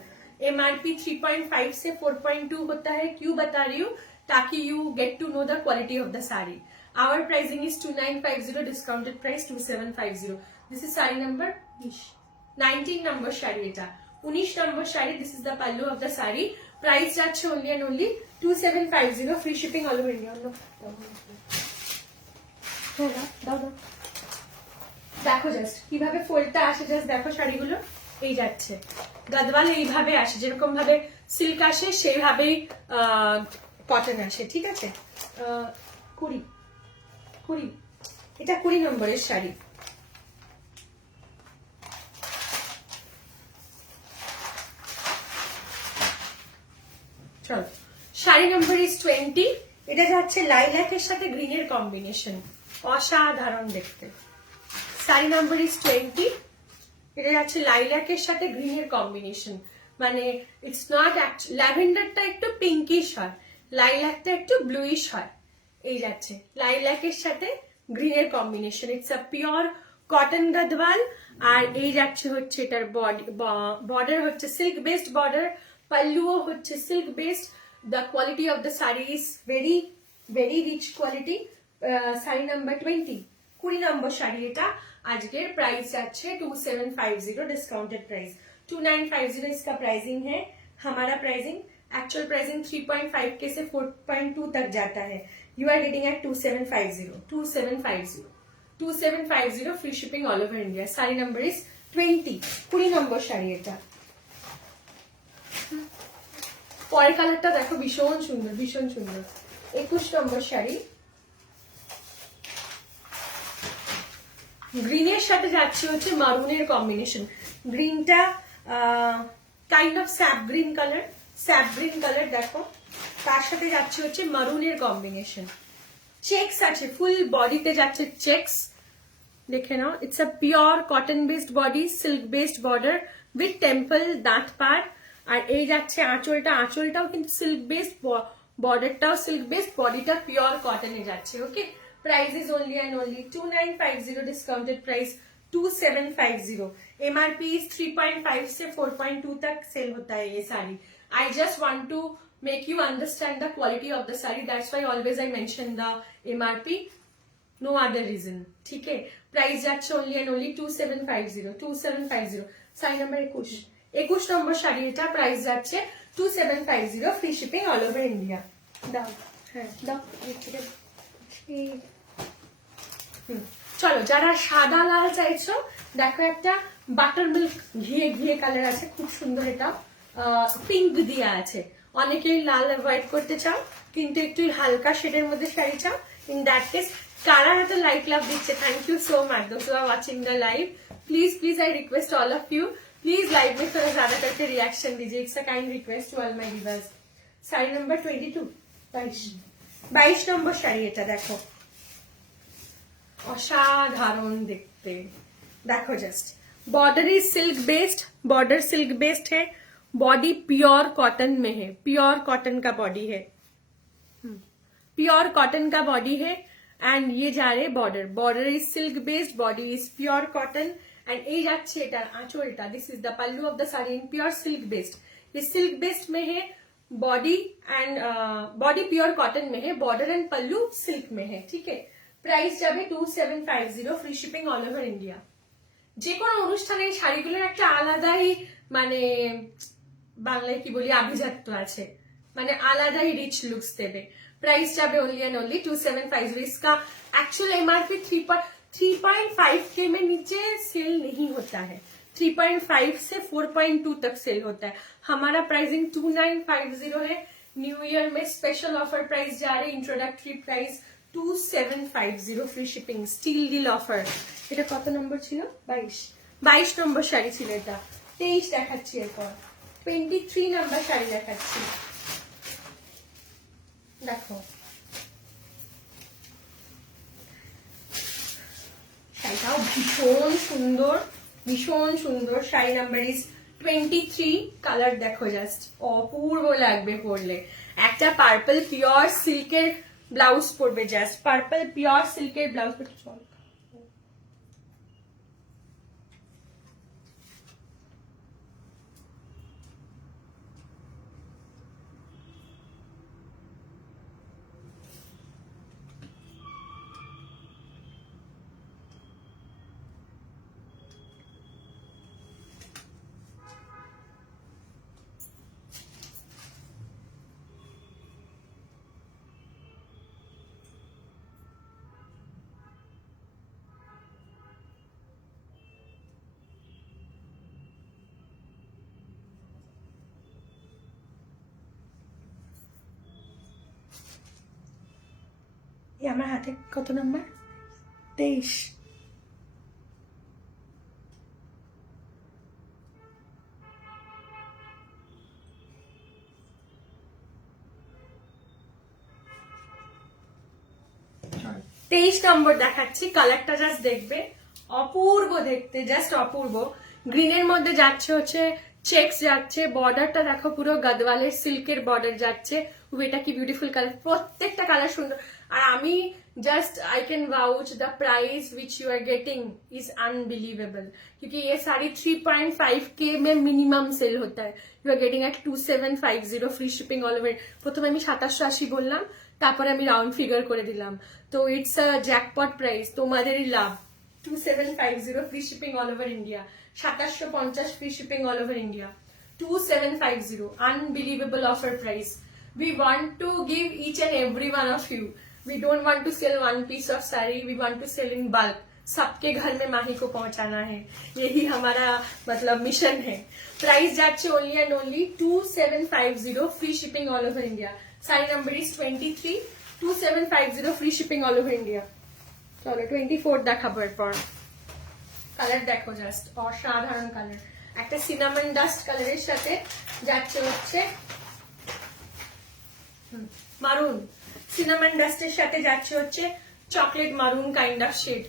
MRP 3.5 से 4.2 होता है। क्यों बता रही हूँ? ताकि you get to know the quality of the sari. Our pricing is 2950, discounted price 2750। This is sari number 19 number sari এটা, 19 number sari. This is the pallu of the sari. Price যাচ্ছে only and only 2750, free shipping all over India. দেখো just কিভাবে ফোল্ডটা আসে, just দেখো শাড়িগুলো এই যাচ্ছে, গদওয়াল এইভাবে আসে, যেরকম ভাবে সিল্ক আসে সেইভাবেই কটন আসে, ঠিক আছে। 20 এটা 20 নম্বরের শাড়ি। চলো, শাড়ি নাম্বার ইজ 20। এটা যাচ্ছে লাইলাকের সাথে গ্রিনের কম্বিনেশন, অসাধারণ দেখতে। শাড়ি নাম্বার ইজ 20, এটা যাচ্ছে লাইলাকের সাথে গ্রিনের কম্বিনেশন, মানে ইটস নট ল্যাভেন্ডারটা একটু পিঙ্কিশ হয়, লাইলাকটা একটু ব্লুইশ হয়, এই যাচ্ছে লাইলাকের সাথে গ্রিনের combination. It's a pure cotton Gadwal, আর এই যাচ্ছে হচ্ছে এটার বর্ডার হচ্ছে সিল্ক বেসড বর্ডার, পাল্লুও হচ্ছে silk based. The quality of the sari is very very rich quality. Sari number 20 নম্বর শাড়ি এটা। আজকের प्राइस যাচ্ছে 2750, डिस्काउंटेड प्राइस 2950 इसका प्राइसिंग है। हमारा प्राइसिंग एक्चुअल प्राइसिंग 3.5 के से 4.2 तक जाता है। You are getting at 2750 free shipping all over India. Sari number is 20 নম্বর শাড়ি এটা। পরের কালারটা দেখো, ভীষণ সুন্দর ভীষণ সুন্দর। 21 নম্বর শাড়ি, গ্রিনের সাথে যাচ্ছে হচ্ছে মারুনের কম্বিনেশন। গ্রিনটা kind of sap green colour দেখো, তার সাথে যাচ্ছে হচ্ছে মারুনের কম্বিনেশন, চেকস আছে, ফুল বডিতে যাচ্ছে চেকস, দেখে নাও। It's a pure cotton based body, silk based border with temple দাঁত পার। আর এই যাচ্ছে আঁচলটাও কিন্তু সিল্ক বেসড, বর্ডারটাও সিল্ক বেসড, বডিটা পিওর কটনে যাচ্ছে। Okay, price is only and only 2950, discounted price 2750। MRP is 3.5 से 4.2 तक सेल होता है ये sari. I just want to make you understand the quality of the sari, that's why always I mention the MRP, no other reason. ठीक है, price যাচ্ছে only and only 2750। Sari number 21 নম্বর শাড়ি, এটা প্রাইস যাচ্ছে 2750, free shipping all over India. দাও, হ্যাঁ দাও। চলো, যারা সাদা লাল চাইছো দেখো, একটা বাটার মিল্ক ঘিয়ে কালার আছে, খুব সুন্দর, এটা পিঙ্ক দিয়ে আছে। অনেকেই লাল অ্যাভয়েড করতে চাও কিন্তু একটু হালকা শেডের মধ্যে শাড়ি চাও, ইন দ্যাট কেস কারা এত লাইক লাভ দিচ্ছে, থ্যাংক ইউ সো মাচ दोस्त who are watching the live. Please I request all of you, please live में थोड़ा ज्यादा करके रिएक्शन दीजिए, it's a kind request to all my viewers. Sari number 22, 22 নম্বর শাড়ি, এটা দেখো, অসাধারণ দেখতে। देखो just border is silk based, border silk based है, बॉडी प्योर कॉटन में है, प्योर कॉटन का बॉडी है, प्योर कॉटन का बॉडी है। एंड ये जा रहे border is silk based, body is pure cotton. And ये যাচ্ছে এটা আঁচলটা, this is the pallu of the sari in pure silk based. ये सिल्क बेस्ड में है, body and body pure cotton में है, बॉर्डर एंड पल्लू सिल्क में है। ठीक है, প্রাইস যাবে 2750, free shipping all over India. যে কোনো অনুষ্ঠানে এই শাড়িগুলোর একটা আলাদাই মানে বাংলায় কি বলি আভিজাত্য আছে, মানে আলাদাই রিচ লুকস দেবে। प्राइस যাবে ओनली एंड ओनली 2750। इसका एक्चुअल एमआरपी 3.5 के में नीचे सेल नहीं होता है, 3.5 से 4.2 तक सेल होता है। हमारा प्राइसिंग 2950 है। न्यू ईयर में स्पेशल ऑफर प्राइस जा रहे, introductory price 2750, free shipping, steal deal offer. এটা কত নম্বর ছিল? 22 নম্বর শাড়ি ছিল এটা। 23 দেখাচ্ছি, এরপর 23 নম্বর শাড়ি দেখাচ্ছি। দেখো শাড়িটাও ভীষণ সুন্দর, ভীষণ সুন্দর। শাড়ি নাম্বার ইজ 23, কালার দেখো জাস্ট অপূর্ব লাগবে পরলে। একটা পার্পল পিওর সিল্কের ব্লাউজ পরবে, জাস্ট পার্পল পিওর সিল্কের ব্লাউজ পরবে। চল আমার হাতে কত নাম্বার? 23। নম্বর দেখাচ্ছি, কালারটা জাস্ট দেখবে, অপূর্ব দেখতে, জাস্ট অপূর্ব। গ্রিনের মধ্যে যাচ্ছে হচ্ছে চেকস যাচ্ছে, বর্ডারটা দেখো পুরো গদওয়ালের সিল্কের বর্ডার যাচ্ছে। এটা কি বিউটিফুল কালার, প্রত্যেকটা কালার সুন্দর। আর আমি just I can vouch the price which you are getting is unbelievable, क्योंकि ये साड़ी 3.5K में मिनिमम सेल होता है। You are getting at 2750, free shipping all over. প্রথমে আমি 2780 বললাম, তারপরে আমি রাউন্ড ফিগার করে দিলাম, তো ইটস আ জ্যাকপট প্রাইস, তোমাদেরই লাভ। 2750, free shipping all over India. 2750, free shipping all over India. 2750, unbelievable offer price. We want to give each and every one of you. We don't want to sell one piece of saree. We want to sell in bulk. सबके घर में माही को पहुंचाना है, यही हमारा मतलब mission है। प्राइस जाচ্ছে only and only 2750, free shipping all over India. Sari number is 23, 2750, free shipping all over India. चलो 24 দেখাবো এরপর। কালার দেখো জাস্ট অসাধারণ কালার। একটা সিনামন ডাস্ট কালারের সাথে যাচ্ছে হচ্ছে মারুন, সিনামন ডাস্টের সাথে যাচ্ছে হচ্ছে চকলেট মারুন কাইন্ড অফ শেড।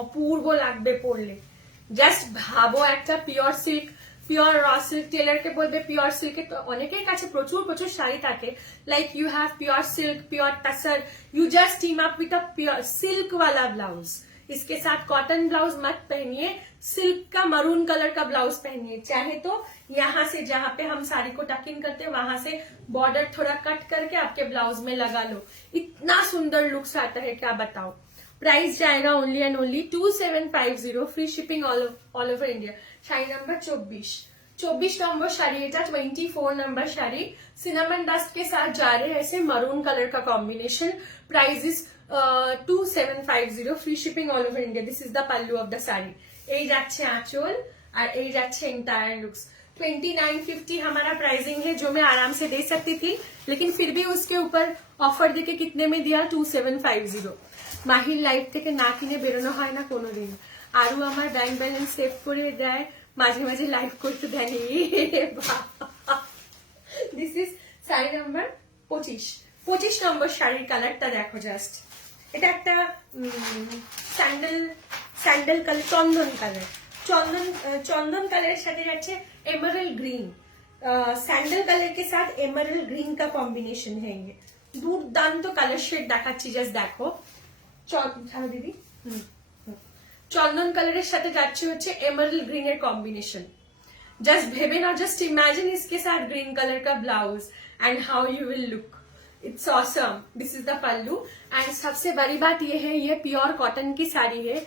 অপূর্ব লাগবে পরলে। জাস্ট ভাবো একটা pure silk, pure raw silk, টেলারকে বলবে পিওর সিল্কের তো অনেকের কাছে প্রচুর প্রচুর শাড়ি থাকে, like you have pure silk, pure tussar, you just team up with a pure silk वाला ब्लाउज। इसके साथ कॉटन ब्लाउज मत पहनिए, सिल्क का मरून कलर का ब्लाउज पहनिए। चाहे तो यहाँ से जहाँ पे हम साड़ी को टक इन करते हैं वहां से बॉर्डर थोड़ा कट करके आपके ब्लाउज में लगा लो, इतना सुंदर लुक्स आता है, क्या बताओ। प्राइस जाएगा only and only 2750, free shipping all over India. Sari number 24 number sari, এটা 24 नंबर শাড়ি। सिनेमन डस्ट के साथ जा रहे हैं ऐसे मरून कलर का combination. Price is 2750, free shipping all over India. This is the pallu of the sari. এই যাচ্ছে आंचल और এই যাচ্ছে एंटायर लुक्स। 2950 हमारा प्राइसिंग है, जो मैं आराम से दे सकती थी, लेकिन फिर भी उसके ऊपर ऑफर देके कितने में दिया, 2750। মাহির লাইফ থেকে না কিনে বেরোনো হয় না কোনোদিন। আরো আমার ব্যাংক ব্যালেন্স সেভ করে দেয়, মাঝে মাঝে লাইভ করতে দেয়। দিস ইজ শাড়ি নাম্বার 25 নম্বর শাড়ির কালারটা দেখো জাস্ট। এটা একটা স্যান্ডেল কালার, চন্দন কালার, चंदन कलर साथे जाच्छे एमराल्ड ग्रीन, सैंडल कलर के साथ एमराल्ड ग्रीन का कॉम्बिनेशन है। ये दुर्दांत कलर शेड देखाচ্ছি, জাস্ট দেখো। দিদি চন্দন কালারের সাথে যাচ্ছে হচ্ছে एमराल्ड ग्रीन এর कॉम्बिनेशन। जस्ट भेबे ना, जस्ट इमेजिन इसके साथ ग्रीन कलर का blouse and how you will look. It's awesome. This is the pallu and सबसे बड़ी बात ये है, ये प्योर कॉटन की साड़ी है,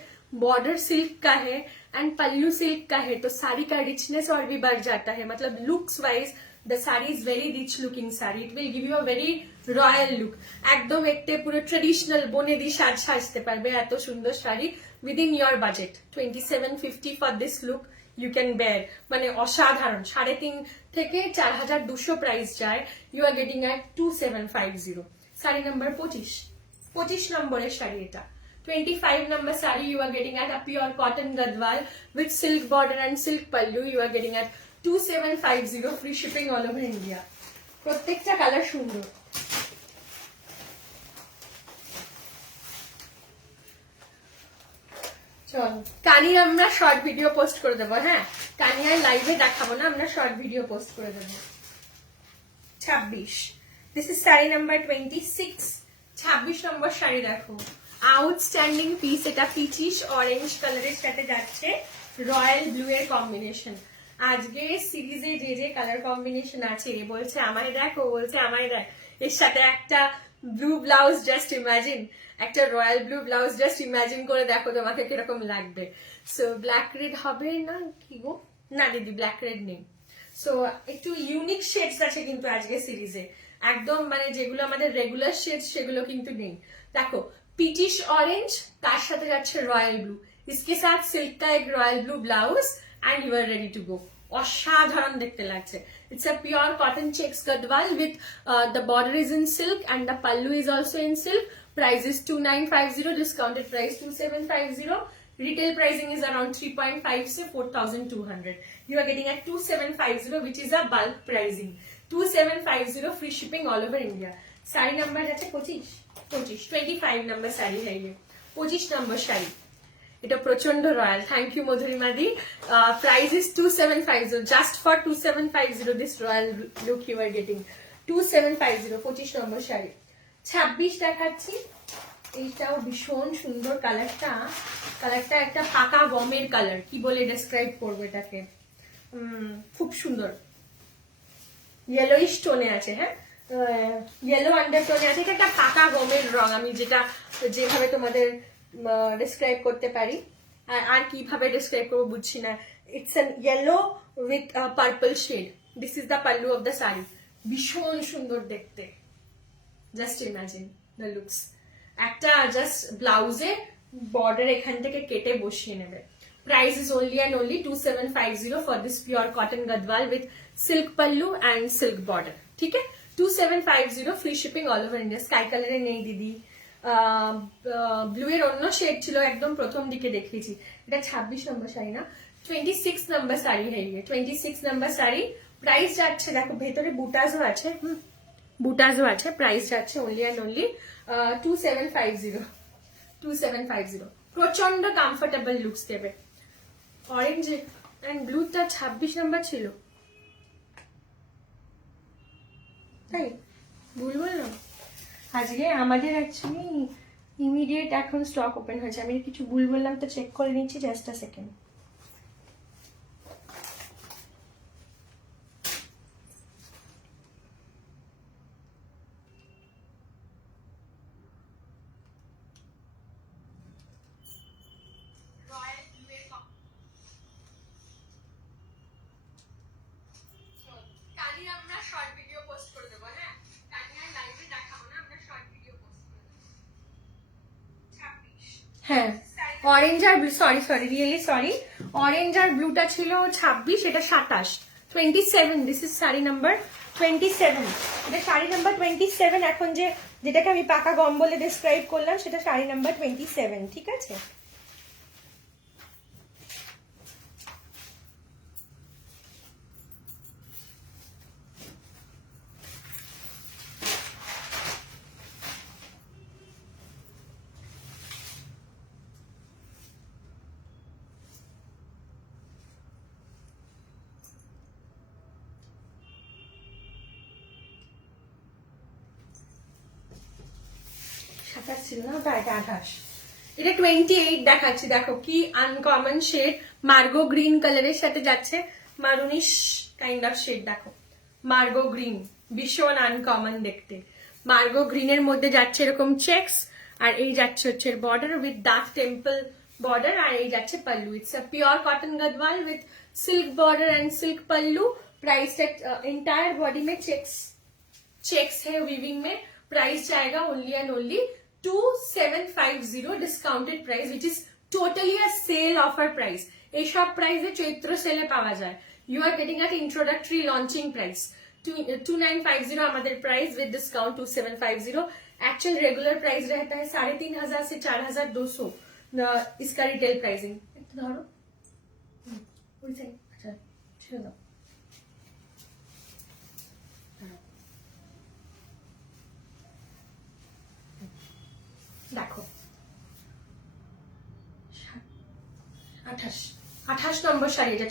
बॉर्डर सिल्क का है एंड पल्लू सिल्क का है, तो साड़ी का रिचनेस और भी बढ़ जाता है। मतलब looks wise the sari is very rich looking sari. It will give you a very royal look. एकदम एकटे पुरो ट्रेडिशनल बने दी সাজতে পারবে এত সুন্দর sari within your budget. 2750 for this look you can wear. মানে অসাধারণ। 3.5 থেকে 4200 প্রাইস যায়। You are getting at 2750। Sari number 25 নম্বরের শাড়ি এটা। 25 number saree you are getting at a pure cotton gadwal with silk border and silk pallu. You are getting at 2750, free shipping all over India. প্রত্যেকটা colour সুন্দর। চল কানি আমরা short video post করে দেবো। হ্যাঁ, কানি আর লাইভে দেখাবো না, আমরা শর্ট ভিডিও পোস্ট করে দেবো। 26 দিস ইজ শাড়ি নাম্বার 26। 26 নম্বর শাড়ি দেখো, আউটস্ট্যান্ডিং পিস। এটা পিচিশ অরেঞ্জ কালারের সাথে যাচ্ছে রয়্যাল ব্লু এর কম্বিনেশন। আজকে সিরিজে যে যে কালার কম্বিনেশন আছে, এ বলছে আমায় দেখ, ও বলছে আমায় দেখ, এর সাথে একটা ব্লু ব্লাউজ, জাস্ট ইমাজিন, একটা royal blue blouse, just imagine করে দেখো তোমাকে কিরকম লাগবে। সো ব্ল্যাক রেড হবে না কি গো? না দিদি, ব্ল্যাক রেড নেই। সো একটু ইউনিক শেডস আছে কিন্তু আজকে সিরিজে, একদম মানে যেগুলো আমাদের রেগুলার শেডস সেগুলো কিন্তু নেই। দেখো पीचिश ऑरेंज तार साथे जाच्छे रॉयल ब्लू, इसके साथ सिल्क का एक royal blue blouse and you are ready to go. असाधारण देखते लागছে। It's a pure cotton checks Gadwal with the border is in silk and the pallu is also in silk. Price is 2950, discounted price 2750। Retail pricing is around 3.5 से 4200। You are getting at 2750 which is a bulk pricing. 2750, free shipping all over India. Sari number जाच्छे 25 number sari है ये। 25 number sari, এটা প্রচন্ড royal. Thank you Madhurima di. Price is 2750, just for 2750 this royal look you are getting. 2750 25 number sari. 26 দেখাচ্ছি, এইটাও ভীষণ সুন্দর কালারটা। কালারটা একটা পাকা গমের কালার, কি বলে ডেসক্রাইব করবো এটাকে, খুব সুন্দর। ইয়েলোইশ টোনে আছে, হ্যাঁ ইয়েলো আন্ডারটোনে আছে। এটা একটা পাকা গমের রং, আমি যেটা যেভাবে তোমাদের ডিসক্রাইব করতে পারি, আর কিভাবে ডিসক্রাইব করবো বুঝছি না। It's an yellow with purple shade. This is the pallu of the sari. ভীষণ সুন্দর দেখতে, জাস্ট ইমাজিন দ্য লুকস। একটা জাস্ট ব্লাউজে বর্ডার এখান থেকে কেটে বসিয়ে নেবে। Price is only and only 2750 for this pure cotton Gadwal with silk pallu and silk border. ठीक है, 2750, free shipping all over India. Sky colour নেই দিদি, ব্লু এর অন্য শেড ছিল, একদম প্রথম দিকে দেখিয়েছি। এটা 26 নম্বর শাড়ি না, 26 নাম্বার শাড়ি है ये 26 নাম্বার শাড়ি প্রাইস যাচ্ছে দেখো ভেতরে বুটাজও আছে বুটাজও আছে প্রাইস যাচ্ছে অনলি অ্যান্ড অনলি 2750 প্রচন্ড কমফোর্টেবল লুকস দেবে অরেঞ্জ এন্ড ব্লুটা 26 নাম্বার ছিল তাই ভুল বললাম আজকে আমাদের অ্যাকচুয়ালি ইমিডিয়েট এখন স্টক ওপেন হয়েছে আমি কিছু ভুল বললাম তো চেক করে নিচ্ছি জাস্ট আ সেকেন্ড হ্যাঁ অরেঞ্জ আর সরি রিয়েলি সরি অরেঞ্জ আর ব্লুটা ছিল 26 এটা 27 27 দিস ইজ শাড়ি নাম্বার 27 এটা শাড়ি নাম্বার 27 এখন যেটাকে আমি পাকা গম বলে ডেসক্রাইব করলাম সেটা শাড়ি নাম্বার 27 ঠিক আছে ছিল না ওটা এটা 28 এটা 28 দেখাচ্ছি দেখো কি আনকমন শেড মার্গো গ্রিন কালারের সাথে যাচ্ছে মারুনিশ কাইন্ড অফ শেড দেখো মার্গো গ্রিন ভীষণ আনকমন দেখতে মার্গো গ্রিনের মধ্যে যাচ্ছে এরকম চেকস আর এই যাচ্ছে হচ্ছে border with dark temple border আর এই যাচ্ছে pallu it's a pure cotton Gadwal with silk border and silk pallu price at entire body में चेक्स है वीविंग में प्राइस जाएगा only and only 2750 discounted price which is totally a sale offer price এই সব প্রাইসে চৈত্র সেলে পাওয়া যায় you are getting at introductory launching price 2950 আমাদের price with discount 2750 actual regular price रहता है 3500 से 4200 इसका रिटेल प्राइसिंग धरो अच्छा ছেড়ে দাও দেখো 28 নম্বর শাড়ি এটা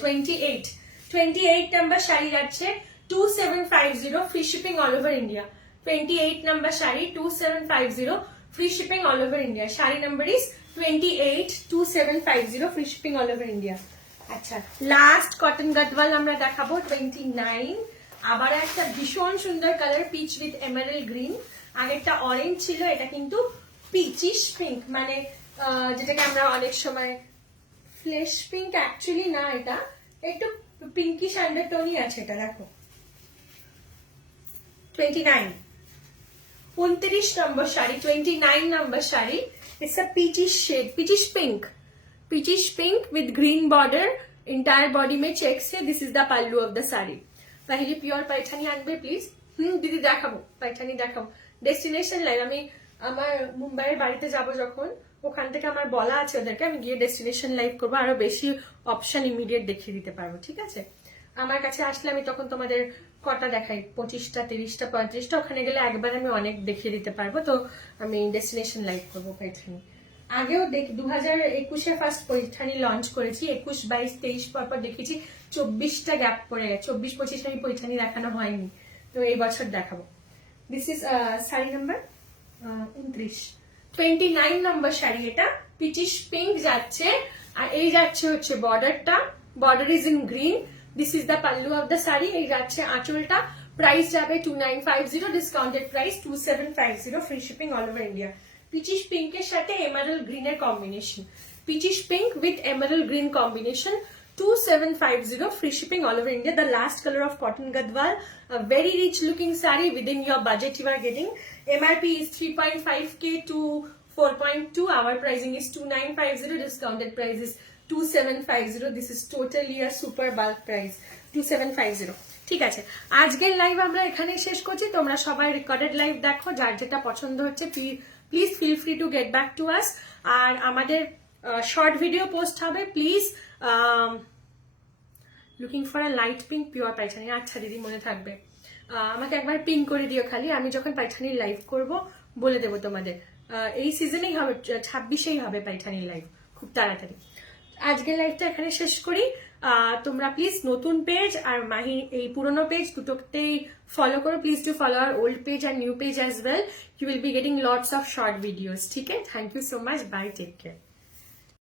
28 নম্বর শাড়ি যাচ্ছে 2750 free shipping all over India 28 number sari 2750 free shipping all over India sari number is 28 free shipping all over India আচ্ছা লাস্ট কটন গদওয়াল আমরা দেখাবো 29 আবার একটা ভীষণ সুন্দর colour pitch with emerald green আগেরটা অরেঞ্জ ছিল এটা কিন্তু পিচিশ পিঙ্ক মানে যেটাকে আমরা অনেক সময় ফ্লেশ পিঙ্ক অ্যাকচুয়ালি না এটা একটু পিঙ্কিশ আন্ডারটোনই আছে এটা দেখো 29 number sari 29 number sari it's a peachish shade peachish pink with green border entire body में चेक्स है this is the pallu of the sari पहले प्योर पैठानी आनबे प्लिज दीदी देखाबो पैठानी देखाबो डेस्टिनेशन लाइन আমি আমার মুম্বাইয়ের বাড়িতে যাব যখন ওখান থেকে আমার বলা আছে ওদেরকে আমি গিয়ে ডেস্টিনেশন লাইভ করবো আরো বেশি অপশন ইমিডিয়েট দেখিয়ে দিতে পারবো ঠিক আছে আমার কাছে আসলে আমি তখন তোমাদের কটা দেখাই 25টা 30টা 35টা ওখানে গেলে একবার আমি অনেক দেখিয়ে দিতে পারবো তো আমি ডেস্টিনেশন লাইভ করবো पैठानी আগেও দেখি 2021 ফার্স্ট पैठानी লঞ্চ করেছি 21 22 23 পর দেখেছি 24টা গ্যাপ পড়ে গেছে 24 25 আমি पैठानी দেখানো হয়নি তো এই বছর দেখাবো this is sari number 29 number sari এটা পিচিশ পিঙ্ক যাচ্ছে আর এই যাচ্ছে হচ্ছে বর্ডারটা border is in green this is the pallu of the sari এই যাচ্ছে আঁচলটা প্রাইস যাবে 2950 discounted price 2750 free shipping all over India peachish পিঙ্কের সাথে এমারাল্ড গ্রিনের combination peachish pink with emerald green combination 2750 free shipping all over India. The last color of cotton gadwal, a very rich looking saree within your budget you are getting. MRP is 3.5k to 4.2. Our pricing is 2950. Discounted price is 2750. This is totally a super bulk price 2750. ঠিক আছে আজকের live আমরা এখানে শেষ করছি তোমরা সবাই recorded live দেখো যার যেটা পছন্দ হচ্ছে please feel free to get back to us আর আমাদের শর্ট ভিডিও পোস্ট হবে please looking for a light pink pure Paithani. আচ্ছা দিদি, মনে থাকবে। আমাকে একবার পিঙ্ক করে দিও খালি, আমি যখন পাইঠানির লাইভ করব বলে দেবো তোমাদের। এই সিজনেই হবে, 26-এই হবে পাইঠানির লাইভ, খুব তাড়াতাড়ি। আজকের লাইভটা এখানে শেষ করি। তোমরা প্লিজ নতুন পেজ আর মাহি এই পুরনো পেজ দুটোতেই ফলো করো। Please do follow our old page আর new page as well. You will be getting lots of short videos. ঠিক আছে, thank you so much, bye, take care.